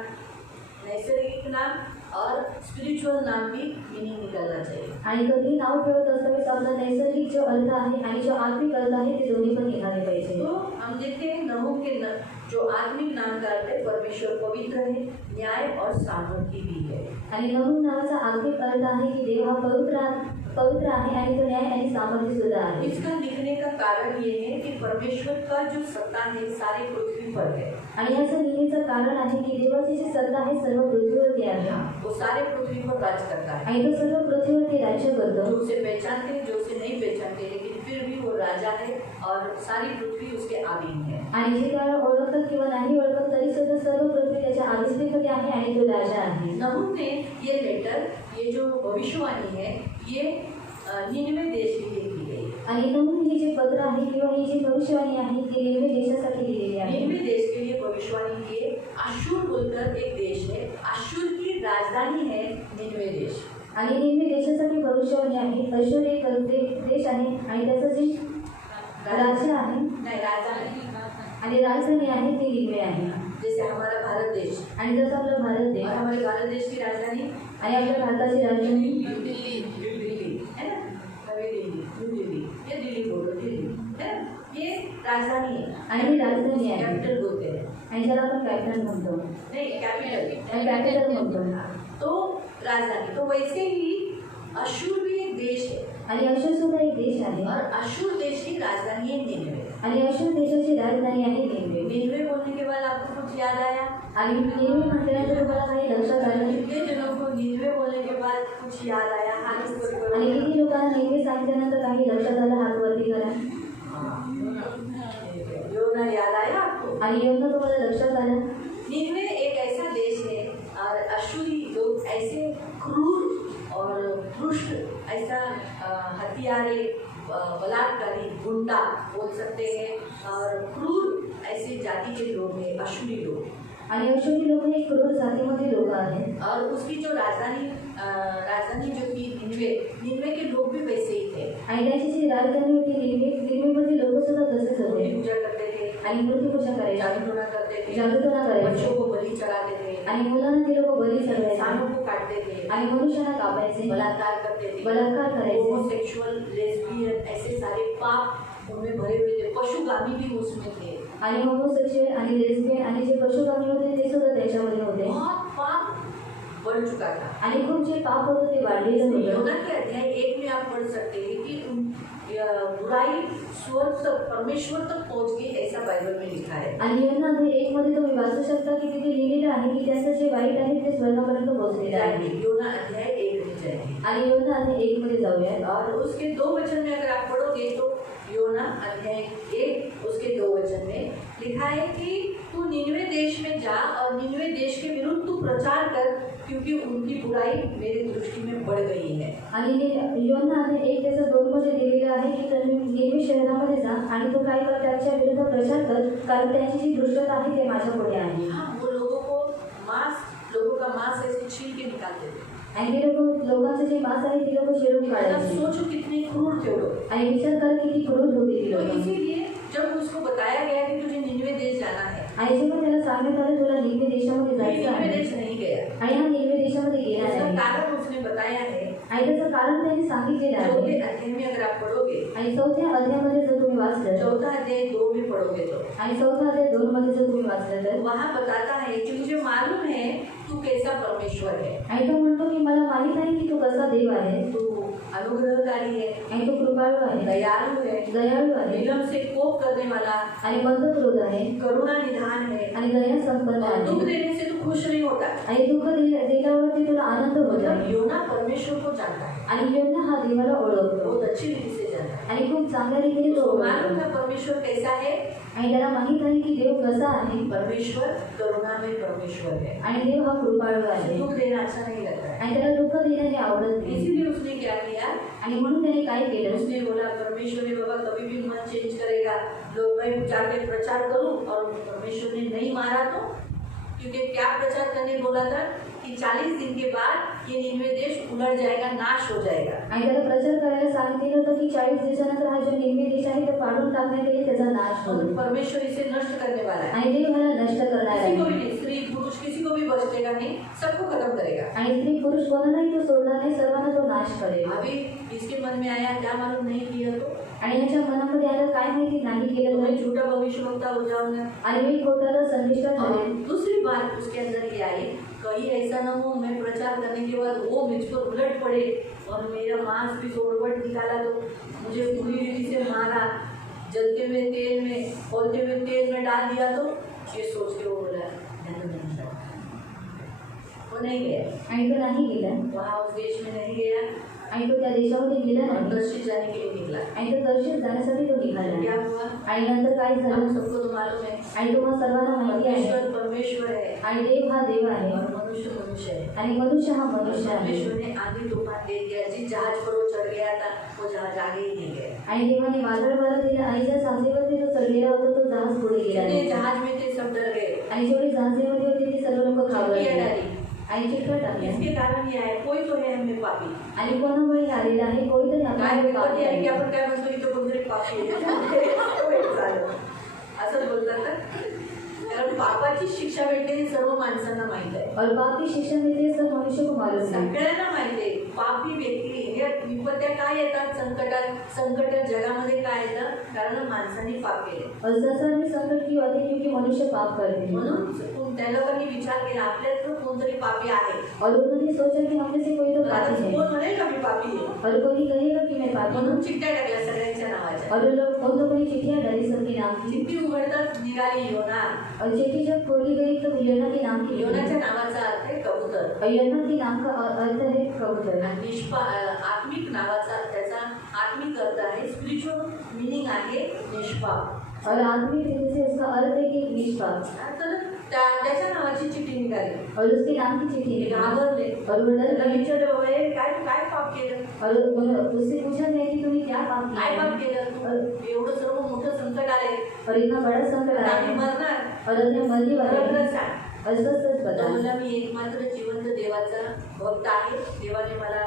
नैसर्गिक नाम और स्पिरिचुअल नाम की मीनिंग निकालना चाहिए. आणि कधी नाव ठेवत असताना आपला नैसर्गिक जो अर्थ आहे आणि जो आत्मिक अर्थ आहे ते दोन्ही पण निघाले पाहिजे. तो हम देखते हैं नहूम के जो आत्मिक नाम का अर्थ है परमेश्वर पवित्र है, न्याय और सामर्थी भी है. आणि नहूम नावाचा आत्मिक अर्थ आहे की देव हा पवित्र आहे आणि तो न्याय आणि सामर्थ्य सुद्धा आहे. इसका लिखने का कारण ये है कि परमेश्वर का जो सत्ता है सारी पृथ्वी पर है. आणि याचं लिहिण्याचं कारण आहे की देवाची जी सत्ता आहे सर्व पृथ्वीवरती आहे. वो सारे पृथ्वी पर राज करता है. आणि तो सर्व पृथ्वीवरती राज्य करतो. जो उसे पहचानते हैं, जो उसे नहीं पहचानते, लेकिन फिर भी वो राजा है और सारी पृथ्वी उसके अधीन है. आणि जे त्याला ओळखतात किंवा नाही ओळखत तरी सुद्धा सर्व पृथ्वी त्याच्या आधिपत्यामध्ये आहे आणि तो राजा आहे. नहूम ने ये लेटर, ये जो भविष्यवाणी है, ये निनवे देश के लिए की गई. आणि नहूम ही जे पत्र आहे किंवा ही जी भविष्यवाणी आहे ती निनवे देशासाठी लिहिलेली आहे. निनवे देश के लिए भविष्यवाणी की. अश्शूर बोलकर एक देश है, अश्शूर की राजधानी है निनवे देश। आणि निनवे देशासाठी भविष्यवाणी आहे। अशूर एक देश आहे आणि त्याचं जे राज्य आहे नहीं, राजधानी आणि राजधानी आहे ती निनवे आहे। जैसे हमारा भारत देश आणि जसं आपला भारत देश और हमारे भारत देश की राजधानी आणि आपल्या भारताची राजधानी दिल्ली है ना, नवी दिल्ली, न्यू दिल्ली, ये दिल्ली बोलो, दिल्ली है ना, ये राजधानी है आणि ही राजधानी आहे कैपिटल बोलते हैं। आणि ज्याला आपण कॅपिटल म्हणतो नहीं, कैपिटल आणि कॅपिटल म्हणतो। तो राजधानी, तो वैसे ही अशूर भी एक देश है आणि अशूर सुद्धा एक देश आहे और अशूर देश की राजधानी है निनवे। आणि अशूर देशाची राजधानी आहे निनवे। निनवे बोलने के बाद आपको कुछ याद आया? आणि निनवे म्हटल्यानंतर तुम्हाला काही लक्षात आलं? कितने जनों को निनवे बोलने के बाद कुछ याद आया? हाथ ऊपर करो। आणि किती लोकांना निनवे सांगितल्यानंतर काही लक्षात आलं? हात वरती करा। योना याद आया आपको? आणि योना तुम्हाला लक्षात आलं? निनवे एक ऐसा देश है और अशूरी लोग ऐसे क्रूर और दुष्ट, ऐसा हथियारे बलात्कारी गुंडा बोल सकते हैं और क्रूर ऐसे जाति के लोग हैं अशूरी लोग। आणि अशूरी लोक हे क्रूर जातीमध्ये लोक आहेत और उसकी जो राजधानी जो थी निनवे के लोग भी वैसे ही थे। आणि त्याची जी राजधानी होती निनवेमध्ये लोक सुद्धा तसेच होते मूर्ति पूजा करते थे आणि मूर्ती पूजा करायची, जादूटोना करते थे, जादूटोना बच्चों करायचे को बलि चढ़ाते थे आणि मुलांना ते लोक बली चढवायचे इंसानों को काटते थे आणि मनुष्याला कापायचे, बलात्कार करते थे, बलात्कार करायचे होमोसेक्सुअल, लेस्बियन ऐसे सारे पाप उनमें भरे हुए थे। पशुगामी भी उसमें थे। आणि होमोसेक्सुअल आणि लेस्बियन आणि जे पशुगामी होते ते सुद्धा त्याच्यामध्ये होते बहुत पाप बढ़ चुका था। आणि खूप जे पाप होतं ते वाढलेलं होतं। योना के अध्याय 1 में आप पढ़ सकते हैं कि बुराई स्वर्ग तक, परमेश्वर तक पहुंच गई, ऐसा बाइबल में लिखा है। आणि योना अध्याय 1 मध्ये तुम्ही वाचू शकता की तिथे लिहिलेलं आहे की त्याचं जे वाईट आहे ते स्वर्गापर्यंत पोहोचलेलं आहे। योना अध्याय 1 में जाएंगे आणि योना अध्याय 1 मध्ये जाऊया और उसके 2 वचन में अगर आप पढ़ोगे तो योना अध्याय 1 उसके 2 वचन में लिखा है कि तू निनवे देश में जा और निनवे देश के विरुद्ध तू प्रचार कर, क्योंकि उनकी बुराई मेरी दृष्टी में बढ़ गई है। आणि योना अध्याय 1 त्याचं 2 मध्ये दिलेलं आहे की तुम्ही निनवे शहरामध्ये जा आणि तू काय कर, त्याच्या विरुद्ध प्रचार कर, कारण त्यांची जी दुष्टता आहे ते माझ्या पुढे आहे। हाँ, वो लोगों का मांस ऐसे छील के निकालते थे। आणि ते लोकांचं जे मांस आहे ते लोक चिरून मतलब काढायचे सोचो कितने क्रूर थे वो लोग। आणि विचार कर किती क्रूर होती ती तो लोक। इसीलिए जब उसको बताया गया कि तुझे निनवे देश जाना है, आणि जेव्हा त्याला सांगण्यात आलं तुला निनवे देशामध्ये तो जायचं निनवे आहे देश नहीं गया। आणि हा निनवे देशामध्ये गेला उसका नाही कारण उसने बताया है। आणि त्याचं कारण त्यांनी सांगितलेलं चौथे आहे। अध्याय में अगर आप पढ़ोगे, आणि 4थ्या अध्यायामध्ये जर तुम्ही वाचलं चौथा अध्याय 2 में पढ़ोगे तो आणि 4था अध्याय 2 मध्ये जर तुम्ही वाचलं तर वहाँ बताता है कि मुझे मालूम है तू कैसा परमेश्वर है, आणि तो म्हणतो की मला माहित आहे की तू कसा देव आहे, तू अनुग्रहकारी है, आणि तू कृपाळू आहे, दयालु है, दयाळू आहे विलंब से कोप करने वाला, आणि मंद क्रोध आहे करुणा निधान है आणि दया संपन्न और दुख आहे देने से तू खुश नहीं होता। आणि दुःख दिल्यावरती तुला आनंद होतो मतलब योना परमेश्वर को जानता है, आणि योना हा देवाला ओळखतो बहुत अच्छी रीति से जानता है। आणि खूप चांगल्या रीतीने तो उसको मालूम ओळखतो है परमेश्वर कैसा है। आणि त्याला माहित आहे की देव कसा आहे परमेश्वर करुणामय परमेश्वर है, आणि देव हा कृपाळू आहे दुख देना अच्छा नहीं लगता है। आणि त्याला दुःख देण्याने आवडत नाही। इसीलिए उसने क्या किया, आणि म्हणून त्याने काय केलं, उसने बोला परमेश्वर ने बाबा कभी भी मन चेंज करेगा, लोग मैं जाके प्रचार करूं, और परमेश्वर ने नहीं मारा तो, क्योंकि क्या प्रचार करने बोला था कि 40 दिन के बाद ये निनवे देश उलट जाएगा, नाश हो जाएगा। आणि त्याला प्रचार करायला सांगितलं होतं की 40 दिवसानंतर हा जो निनवे देश आहे तो पाडून टाकण्यात येईल, त्याचा नाश और होईल परमेश्वर इसे नष्ट करने वाला है। आणि देव ह्याला नष्ट करणार किसी को आहे भी नहीं, स्त्री पुरुष किसी को भी बचेगा नहीं, सबको खत्म करेगा। आणि स्त्री पुरुष कोणालाही तो सोडणार नाही, सर्वांना तो नाश करेल। अभी इसके मन में आया क्या मालूम नहीं किया तो आणि ह्याच्या मनामध्ये आलं काय माहिती नाही केलं मैं तर, झूठा भविष्यवक्ता हो जाऊंगा। आणि मी खोटाला संदिष्ट और ठरेल। दूसरी बात उसके अंदर ये आई, कहीं ऐसा न हो मैं प्रचार करने के बाद वो मुझ पर उलट पड़े और मेरा मांस भी सोरवट निकाला तो मुझे पूरी रीति से मारा, जलते हुए तेल में, खोलते हुए तेल में डाल दिया तो, ये सोच के वो बोला वो नहीं गया, आणि तो नाही गेला वहाँ उस देश में नहीं गया आणि तो त्या देशामध्ये गेला और नाही दर्शित जाने के लिए निकला। आणि तो दर्शित जाण्यासाठी तो निघाला। क्या हुआ आणि नंतर काय हम झालं सबको तो मालूम है, आणि तुम्हाला सर्वांना माहिती आहे परमेश्वर परमेश्वर है आणि देव हा देव आहे और मनुष्य मनुष्य है। आणि मनुष्य हा मनुष्य आहे। परमेश्वर ने आंधी तूफान दे दिया, जिस जहाज पर वो चढ़ गया था वो जहाज आगे ही नहीं गया। आणि देवाने वादळ वारा दिला आणि ज्या जहाजावरती तो चढलेला होता तो जहाज पुढे गेला जितने नाही जहाज में थे सब डर गए, आणि जेवढे जहाजामध्ये होते ते सर्व लोक चौकियां घाबरले डाली, आणि चिठ्ठ्या टाकल्या इसके कारण ये आहे कोई तो है हमें पापी. आणि कोणामुळे हे आलेलं आहे कोणीतरी काय आपल्याला पाप विपत्ती आहे की केलं. आपण काय म्हणतो इथं कोणतरी पापी आहे झालं असं बोलतात ना. कारण पापाची शिक्षा भेटते हे सर्व माणसांना माहित आहे. और पाप की शिक्षा मिलती है सब मनुष्य को मालूम है. सगळ्यांना माहिती आहे पापी व्यक्ती हे विपत्त्या काय येतात संकट जगामध्ये काय येतं कारण माणसांनी पाप केले. और संसार में संकट क्यों आते हैं क्योंकि मनुष्य पाप करते हैं. म्हणून त्या लोकांनी विचार केला आपल्यात कोणतरी पापी आहे. और उन्होंने सोचा कि हम में से कोई तो पापी है. कोण म्हणेल का मी पापी आहे. और कोई कहेगा कि मैं पापी हूँ. म्हणून चिठ्ठ्या टाकल्या सगळ्यांच्या नावाच्या. और लोग उन लोगों ने चिट्ठियाँ डाली सबके नाम की. चिठ्ठी उघडताच निघाली योना. और चिट्ठी जब खोली गई तो योना के नाम की. योनाच्या नावाचा अर्थ आहे कबूतर. और योना के नाम का अर्थ है कबूतर. आत्मिक नावाचा त्याचा आत्मिक अर्थ आहे स्पिरिच्युअल मिनिंग आहे निष्पाप. और आत्मिक रीति से उसका अर्थ है कि निष्पाप. तर त्याच्या नावाची चिठ्ठी निघाली. और उसके नाम की चिट्ठी निकली. घाबरले. और वो डर गए. विचारले बाबा हे काय पाप केलं. और उससे पूछा गया कि तूने क्या पाप काय किया. पाप केलं. एवढं सर्व मोठं संकट आले. और इतना बड़ा संकट आया आम्ही है. मरणार. और अपने मर्जी खरं वाला सांग. असं सच तर बता. मला मी एकमात्र जिवंत देवाचा भक्त आहे. देवाने मला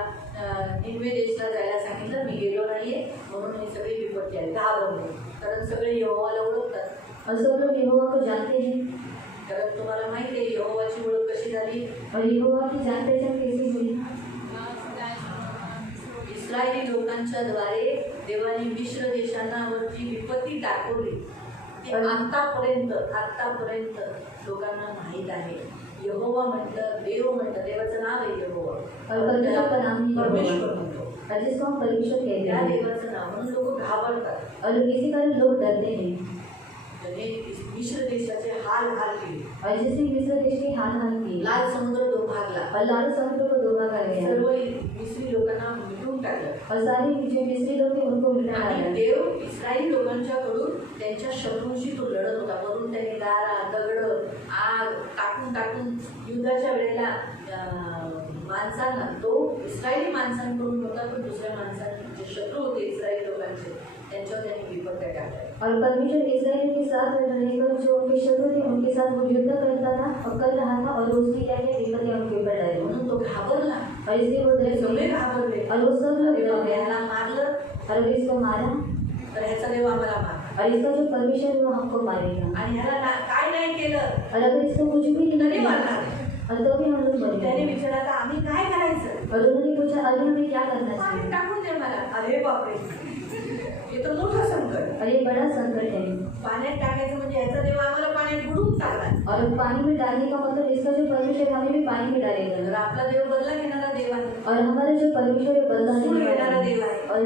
निनवे देशाला जायला सांगितलं. मी गेलो नाहीये म्हणून ही सगळी विपत्ती आहे. घाबरले. कारण सगळे यहोवाला ओळखतात. और सब लोग यहोवा को जानते हैं. कारण तुम्हाला माहिती आहे यहोवाची ओळख कशी झाली. और यहोवा की जान पहचान कैसे हुई. इस्रायली लोकांच्या द्वारे देवाने मिश्र देशांवरची विपत्ती दाखवली. ती आतापर्यंत लोकांना माहीत आहे. यहोवा म्हणतं देव म्हणतं देवाचं नाव आहे यहोवा. और परमेश्वर का नाम ही परमेश्वर यहोवा. म्हणतो. और जिसको हम परमेश्वर कहते त्या हैं. देवाचं नाव म्हणून लोक घाबरतात. और इसी कारण लोग डरते हैं. त्याने मिश्र देशाचे हाल केले. और जिसने मिस्र देश के हाल किए. लाल समुद्र दोभागला. और लाल समुद्र को दोहा कर गया. सर्व मिस्री लोकांना मिटवून टाकलं. और सारे जो मिस्री लोग थे उनको मिटा आणि डाला. देव इस्राईल लोकांच्याकडून त्यांच्या शत्रूंशी तो लढत होता. वरून त्याने दारा दगड आग टाकून युद्धाच्या वेळेला माणसांना तो इस्रायली माणसांकडून होता. पण दुसऱ्या माणसांचे जे शत्रू होते इस्रायल लोकांचे त्यांच्यावर त्यांनी विपत्त्या टाकल्या. और परमेश्वर इस्राएल के साथ रहकर जो उनके शत्रु थे उनके साथ वो युद्ध करता था और कर रहा था. और उसने क्या किया विपत्तियां उनके ऊपर डाली. म्हणून तो घाबरला. और इसलिए वो डर सगळे गए. घाबरले. और वो सब लोग डर गए. याला मारलं और अगर इसको मारा तर ह्याचा देव आम्हाला मारला. और इसका जो परमेश्वर है वो हमको मारेगा. आणि ह्याला काय नाही केलं और अगर इसको कुछ भी नहीं तरी किया मारणार. और तो भी हम लोग त्याने मरेंगे. विचारलं आता आम्ही काय करायचं. और उन्होंने पूछा अभी हमें क्या करना पाणी चाहिए. टाकून दे मला. अरे बापरे हे तर मोठं संकट. और ये बड़ा संकट है. पाण्यात टाकायचं म्हणजे याचा देव आम्हाला पाण्यात बुडून टाकला. और पानी में डालने का मतलब इसका जो परमेश्वर है हमें भी पानी में डालेगा. तर आपला देव बदला घेणारा देव आहे. और हमारा जो परमेश्वर है बदला सूड लेने घेणारा वाला देव है. आहे. और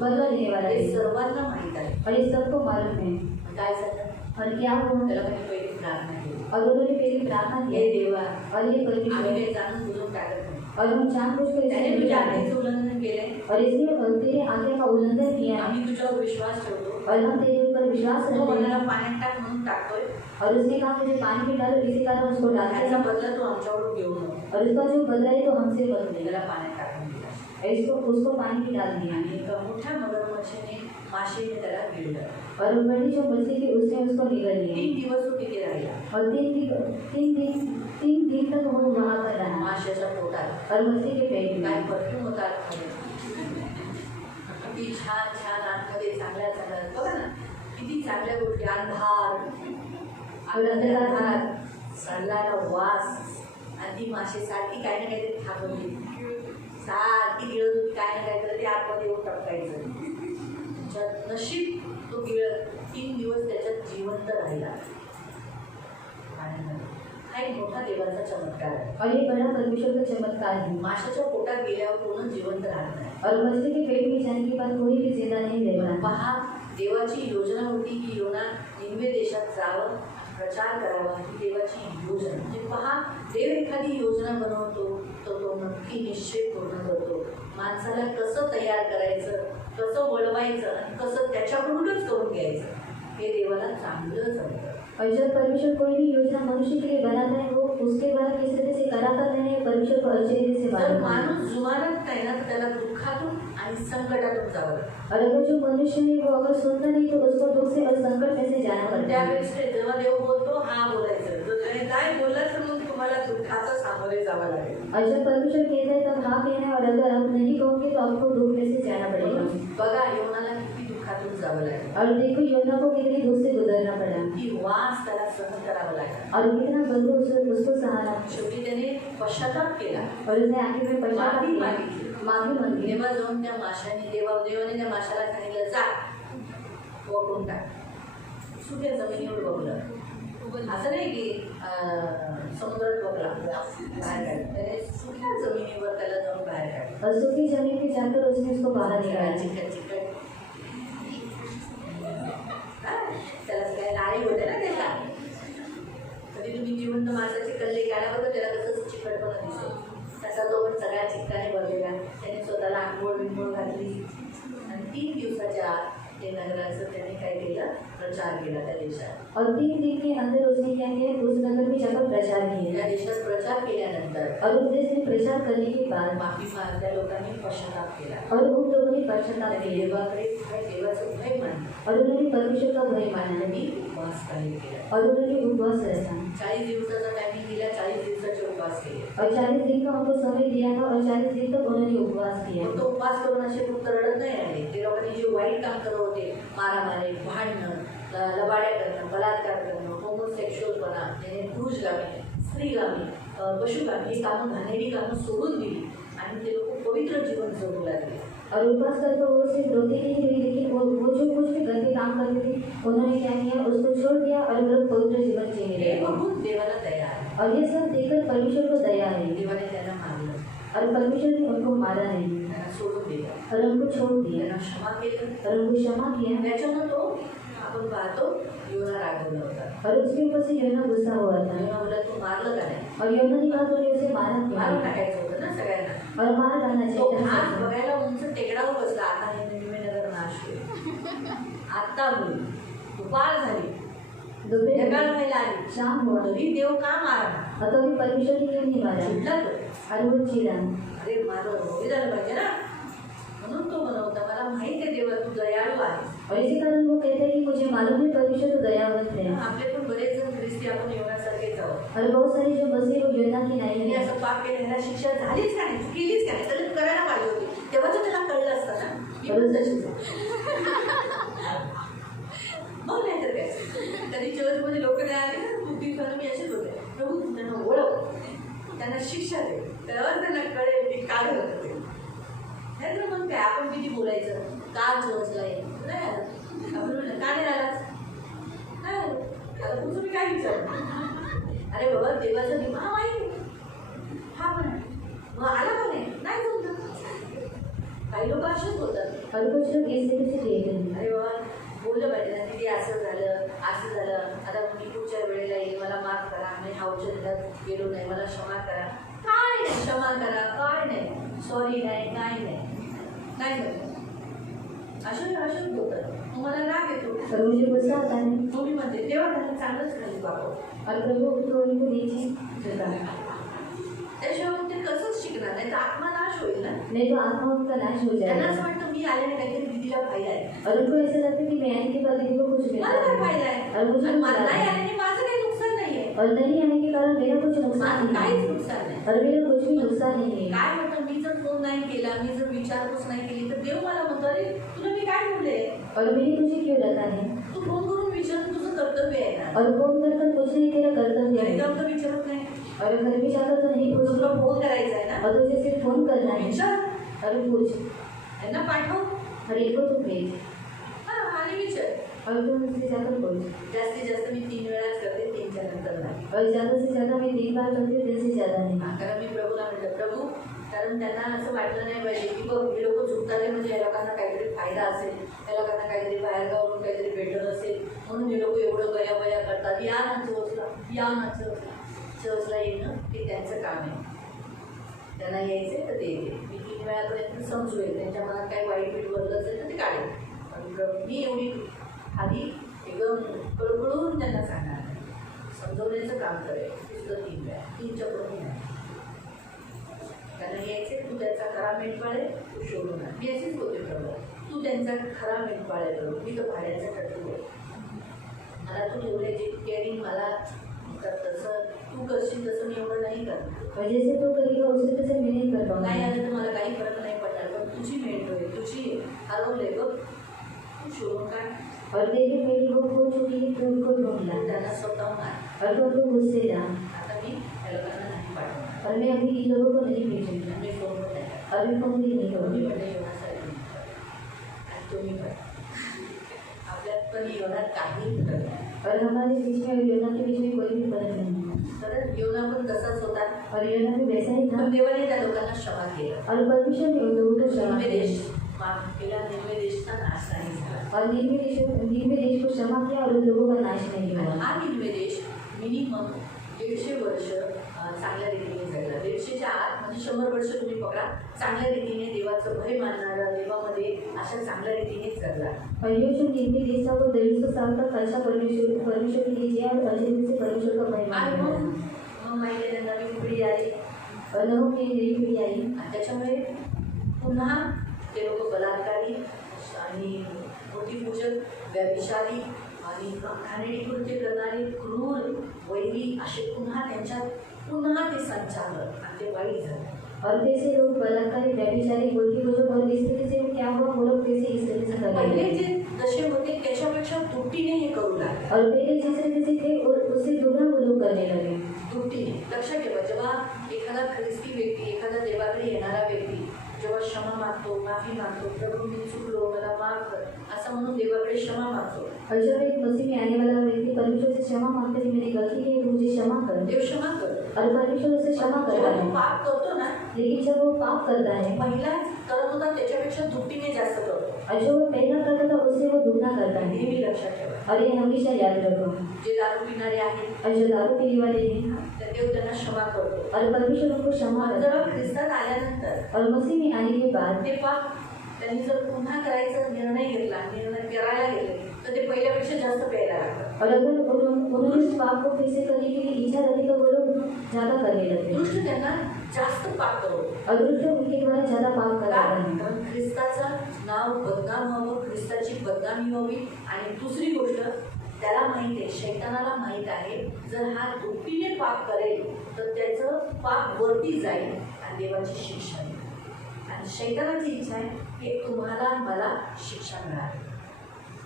बदला लेने वाला हे है. सर्वांना माहित आहे. और ये सबको मालूम है. काय झालं और क्या हुआ. त्याला काही पहिली प्रार्थना केली. और उन्होंने पहली प्रार्थना हे की. देवा और ये आम्ही परमेश्वर काही जाणून बुजून टाकत नाही. और हम जानबूझकर त्याने इसने तुझ्या किया है. आज्ञेचं उल्लंघन केलंय. और इसने तेरे आज्ञा का उल्लंघन किया है. आम्ही तुझ्यावर विश्वास ठेवतो. और हम तेरे ऊपर विश्वास तो रखते मला हैं. पाण्यात टाक म्हणून टाकतोय. और उसने कहा मुझे पानी में डालो इसी कारण उसको डालते त्याचा हैं. बदला तू आमच्याकडून घेऊ नको. और उसका जो बदला है तो हमसे बदले. त्याला पाण्यात टाकून दिला. उसको पानी में डाल दिया. आणि एका मोठ्या मगरमच्छीने माशेने त्याला गिळलं. और बड़ी जो मछली थी उसने उसको निगल लिया. 3 दिवस तो तिथे राहिला. और तीन दिन तक वो वहाँ पर रहा. माशाच्या पोटात. और मछली के पेट काय में. परफ्यूम होता आतमध्ये. किती छान छान आतमध्ये चांगल्या बघा ना किती चांगल्या गोष्टी. अंधार सडलेला वास. आणि ती मासे सारखी काही ना काहीतरी खात होती. सारखी गिळत होती काय ना काहीतरी ते आतमध्ये येऊन टपकायचं. त्याच्यात नशीब तो गिळत 3 दिवस त्याच्यात जिवंत राहिला. हा एक मोठा देवाचा चमत्कार आहे. और ये बड़ा परमेश्वर का चमत्कार है. माशाच्या पोटात गेल्यावर कोण जिवंत राहत नाही. और मछली के पेट में जाने के बाद कोई भी जिंदा नहीं रहेगा. पहा देवाची योजना होती की योना निनवे देशात जावं प्रचार करावा. ही देवाची योजना. म्हणजे पहा देव एखादी योजना बनवतो तर तो नक्की निश्चय पूर्ण करतो. माणसाला कसं तयार करायचं कसं वळवायचं आणि कसं त्याच्याकडूनच करून घ्यायचं हे देवाला चांगलं जमतं. और जब परमेश्वर कोई भी योजना मनुष्य के लिए बनाता है वो उसके द्वारा किस तरह से करा करते हैं परमेश्वर को अच्छे रीति से जर मालूम है। माणूस जुमानत नाही ना तर त्याला दुःखातून आणि संकटातून जावं लागतं. और अगर जो मनुष्य है वो अगर सुनता नहीं तो उसको दुख से और संकट में से जाना पण पड़ता है। त्यावेळेस जेव्हा देव बोलतो हा बोलायचं, जर त्याने काय बोलला तर मग तुम्हाला दुःखाचा सामोरे जावं लागेल. और जब परमेश्वर कहता है तब हाँ कहना है और अगर आप नहीं कहोगे तो आपको दुख में से जाना पड़ेगा। बघा योनाला किती दुःखातून जावं लागेल, और देखो योना को कितनी दुख से गुजरना पड़ा किती वास त्याला सहन करावा लागला. और कितना बंधु उसको सहारा। शेवटी त्याने पश्चाताप केला, और उसने आखिर में पश्चाताप माफी किया, मागितली. माफी मांगी। तेव्हा जाऊन त्या माशाने देवाने त्या माशाला सांगितलं जा वळून टाक. सुक्या जमिनीवर बघलं, असं नाही की समुद्रात बघला बाहेर काढलं, त्याने सुक्या जमिनीवर त्याला जाऊन बाहेर काढलं. और सूखी जमीन पे जाकर उसने उसको बाहर निकाला। चिकट चिकट त्याला काय नाळी होते ना त्याला. कधी तुम्ही जिवंत माशाचे कल्ले काढा बघा, त्याला कसं चिकटपणा दिसेल, त्याचा जो पण सगळ्या चिकटाने भरलेला. त्याने स्वतःला आंघोळ बिंघोळ घातली आणि 3 दिवसाच्या आत ते नगराचं त्याने काय केलं, प्रचार केला त्या देशात. और 3 दिन के अंदर उसने क्या किया, उस नगर में जाकर प्रचार किया। त्या देशात प्रचार केल्यानंतर और उस देश में प्रचार करने के बाद माफी त्या लोकांनी पश्चाताप केला. और उन लोगों ने पश्चाताप आणि किया देवाकडे देवाचं भय मानलं और उन्होंने परमेश्वर का भय माना आणि उपवास काही केला. और उन्होंने उपवास रखा 40 दिवसाचा टायमिंग दिला, 40 दिवसाचे उपवास केले. और 40 दिन का उनको समय दिया था और 40 दिन तक उन्होंने उपवास किया। फक्त उपवास करून असे फक्त रडत नाही आले. ते लोकांनी जे वाईट काम करत होते, मारामारी, भांडणं, लबाड्या करणं, बलात्कार करणं, होमोसेक्शुअलपणा, त्याने पुरुषगामी, स्त्रीगामी, पशुगामी ही कामं, घाणेरडी कामं सोडून दिली आणि ते लोक पवित्र जीवन जगू लागले. और उपवास करके वो सिर्फ रोते नहीं रहे, लेकिन वो जो कुछ भी गंदे काम करते थे उन्होंने क्या किया, उसको छोड़ दिया और लोग पवित्र जीवन जीने हे लगे। बघून देवाला दया आली. और ये सब देखकर परमेश्वर को दया आई देवाने त्यांना मारलं, और परमेश्वर ने उनको मारा नहीं त्यांना सोडून दिलं, और उनको छोड़ दिया त्यांना क्षमा केलं. और उनको क्षमा किया। त्याच्यामुळे तो आपण पाहतो योना रागवला होता. और उसके ऊपर से योना गुस्सा हुआ था योना बोला तू मारलं का नाही, और योना ने कहा तूने उसे मारा मारून क्यों, टाकायचं होतं ना सगळ्यांना. और मार डालना तो चाहिए हात था। बघायला उंच टेकडावर बसला. आता हे नगर नाश होईल, आता होईल. दुपार झाली, दोपहर ढगाळ व्हायला आली, शाम हुआ तरी देव का मारा, और तो भी परमेश्वर ने क्यों नहीं मारा, चिडला तो. और वो चिड़ा। अरे मारं हे झालं पाहिजे ना, म्हणून तो बनवता. मला माहित आहे देवा तू दयाळू आहे. और इसी कारण वो कहते हैं कि मुझे मालूम है परमेश्वर तो दयावंत है। आपले पण बरेच जण ख्रिस्ती आपण योनासारखेच आहोत. और बहुत सारे जो बसे वो योना की आणि नहीं है। असं पाप केलं, ह्याला शिक्षा झालीच का नाही, केलीच का नाही, तर करायला पाहिजे होती. तेव्हा तर त्याला कळलं असतं ना. मी पण तशीच आहे. मग नाही तर काय. कधी चर्चमध्ये लोक नाही आले ना, 2-3 जण मी असेच होते. प्रभू तू त्यांना ओळख, त्यांना शिक्षा दे, तेव्हा त्यांना कळेल की काय होतं ते. नाही तर मग काय आपण किती बोलायचं, का चर्चला ये नाही आला, आपण म्हणलं का नाही आलाच, नाही आलो. आता तुझं मी काय विचारलं, अरे बाबा देवाचं नियम हा माहिती, हा पण आहे, मग आला का नाही जमलं. काही लोक असेच होतात. और कुछ लोग इस तरह से देख रहे हैं। अरे बाबा बोललं पाहिजे ना, की असं झालं, आता मी पुढच्या वेळेला येईल, मला माफ करा, मी हावच्या दिवसात गेलो नाही, मला क्षमा करा. काय नाही, क्षमा करा, काय नाही, सॉरी नाही, काय नाही म्हणत. असेच होतात. तुम्हाला राग येतो, और मुझे गुस्सा आता है तुम्ही म्हणते तेव्हा त्यांना चांगलंच खाली बाबा. और प्रभु उनको उनको नीचे झुका, त्याशिवाय ते कसंच शिकणार नाही, तर आत्मा नाश होईल ना. नहीं तो आत्मा उनका नाश हो त्यांना असं जाएगा। वाटतं मी आल्याने काहीतरी दिदीला फायदा आहे, और उनको ऐसा लगता है कि मैं आने के बाद दीदी को कुछ मिला मला काय है फायदा आहे, और मुझे आणि मला नुकसान नाही है। आल्याने माझं काही नुकसान नाही आहे, और नहीं आने के कारण मेरा कुछ नुकसान माझं नहीं काहीच है नुकसान नाही. और मेरा कुछ भी नुकसान नहीं है। काय म्हणतो, मी जर फोन नाही केला, मी जर विचारपूस नाही केली, तर देव मला म्हणतो अरे तुला मी काय बोलले, और मैंने तुझे क्यों रखा है, तू फोन करून विचारणं तुझं कर्तव्य आहे ना. और फोन कर पूछने तेरा कर्तव्य घरी है। जाऊन तर विचारत नाही, और घर में जाकर तो नहीं पूछ, तुला फोन करायचा आहे ना, और तुझे सिर्फ फोन करना है विचार, और पूछ, त्यांना पाठव, और इनको तू भेज हा आणि विचार. और तुम उससे जाकर पूछ। जास्तीत जास्त मी 3 वेळाच करते, 3च्या नंतर नाही. और ज़्यादा से ज़्यादा मैं 3 बार करती हूँ, 3 से ज़्यादा नहीं। कारण मी प्रभूला म्हटलं प्रभू, कारण त्यांना असं वाटलं नाही पाहिजे की बघ हे लोक झुकताले म्हणजे या लोकांना काहीतरी फायदा असेल, या लोकांना काहीतरी बाहेरगावरून काहीतरी भेटत असेल, म्हणून हे लोक एवढं बया करतात. या ना चर्चला येणं हे त्यांचं काम आहे. त्यांना यायचं तर ते येते. मी 3 वेळापर्यंत समजून त्यांच्या मनात काही वाईट पीठ भरलं असेल तर ते काढेल. पण मी एवढी आधी एकदम कळकळून त्यांना सांगणार नाही, समजवण्याचं काम करेल. तुझं 3 वेळा 3च्या पुढे नाही. त्यांना यायचे, तू त्यांचा खरा मेंढपाळ आहे, तू शोधून आण. मी असेच बोलते प्रभू, तू त्यांचा खरा मेंढपाळ आहे प्रभू, मी तर भाड्याचा टट्टू आहे. मला तू एवढे जे केअरिंग मला तसं तू करशील तसं मी एवढं नाही करणार. और जैसे तू करेगा उसे तैसे मैं नहीं कर नाही पाऊंगा. आलं तर मला काही फरक नाही पडणार, पण तुझी मेंढ आहे, तुझी हरवले बघ, तू शोधून काढ. और तेरी मेरी वो खो चुकी है, तू उनको ढूंढ ला. त्यांना स्वतःहून आण. और तू अपने मुझसे जा. आता मी या लोकांना नाही पाठवणार, और मैं अभी इन लोगों को नहीं भेजूंगा. मी फोन पण नाही करणार. अभी फोन भी नहीं तुम्ही करूंगी. म्हणजे योनासाठी आणि तुम्ही पण आपल्यात पण योनात काही फरक नाही. और हमारे बीच में और योना के बीच में कोई भी फर्क नहीं है. तर योना पण तसाच होता, और योना भी वैसा ही था. पण देवाने त्या लोकांना क्षमा केलं. और परमेश्वर ने उन लोगों को क्षमा निम्मे किया. देश माफ केला, निम्मे देशचा नाश नाही झाला. और निम्न देश को क्षमा किया और उन लोगों का नाश नहीं आणि हुआ. हा निम्मे देश मिनिमम 150 वर्ष चांगल्या रीतीने जगला. 150च्या आत म्हणजे 100 वर्ष तुम्ही पकडा, चांगल्या रीतीने देवाचं भय मानणारा, देवामध्ये अशा चांगल्या रीतीने जगला. और ये जो निम्न देश था वो 150 साल तक ऐसा परमेश्वर के लिए जिया और अच्छे से परमेश्वर का भय आणि माना. मग माहिती आहे नवीन पिढी आली और नवों की नई पीढ़ी आई. आणि त्याच्यामुळे पुन्हा ते लोक बलात्कारी आणि मूर्तीपूजक, व्यभिचारी आणि घाणेरडी कृत्य करणारे, क्रूर, वैरी असे पुन्हा ते संचालक आणि ते वाईट झाले. और कैसे लोग बलात्कारी, व्यभिचारी, मूर्तिपूजक और इस तरह से क्या हुआ, वो लोग कैसे इस तरह से करने पहिले लगे. जे जसे होते त्याच्यापेक्षा दुपटीने हे करू लागले. और पहले जिस तरह से थे और उससे दुगना वो लोग करने लगे. दुपटीने लक्षात ठेवा, जेव्हा एखादा ख्रिस्ती व्यक्ती, एखादा देवाकडे येणारा व्यक्ती जेव्हा क्षमा मागतो, माफी मागतो, प्रभू मी चुकलो, मला माफ कर असं म्हणून देवाकडे क्षमा मागतो, और जब एक मसीह में आने वाला व्यक्ति परमेश्वर से क्षमा मांगते हैं, मेरी गलती है तो मुझे क्षमा कर. देव क्षमा करतो. और परमेश्वर उसे क्षमा करता जेव्हा तो है. पाप करतो ना, लेकिन जब वो पाप करता है पहिला करत होता त्याच्यापेक्षा दुपटीने जास्त करतो. और जो वो पहला करता था उससे वो दुगना करता है. नेहमी लक्षात ठेवा. और ये हमेशा याद रखो. जे दारू पिणारे आहेत और जो दारू पीने वाले हैं तर देव त्यांना क्षमा करतो. और परमेश्वर उनको क्षमा मग करता जेव्हा है. ख्रिस्तात आल्यानंतर और मसीह में आने के बाद ते पाप त्यांनी जर पुन्हा करायचा निर्णय घेतला, निर्णय करायला गेले तर ते पहिल्यापेक्षा जास्त प्यायला लागतात. और अगर उन्होंने उस पाप को फिर से करने के लिए इच्छा रखी तो वो लोग ज़्यादा करने लगते. दृष्ट त्यांना जास्त पाप करो. और दुष्ट उनके द्वारा ज़्यादा पाप कर रहा है. कारण ख्रिस्ताचं नाव बदनाम व्हावं, ख्रिस्ताची बदनामी व्हावी. आणि दुसरी गोष्ट त्याला माहिती आहे, शैतानाला माहीत आहे, जर हा दुपटीने पाप करेल तर त्याचं पाप वरती जाईल आणि देवाची शिक्षा येईल. आणि शैतानाची इच्छा आहे की तुम्हाला मला शिक्षा मिळाली.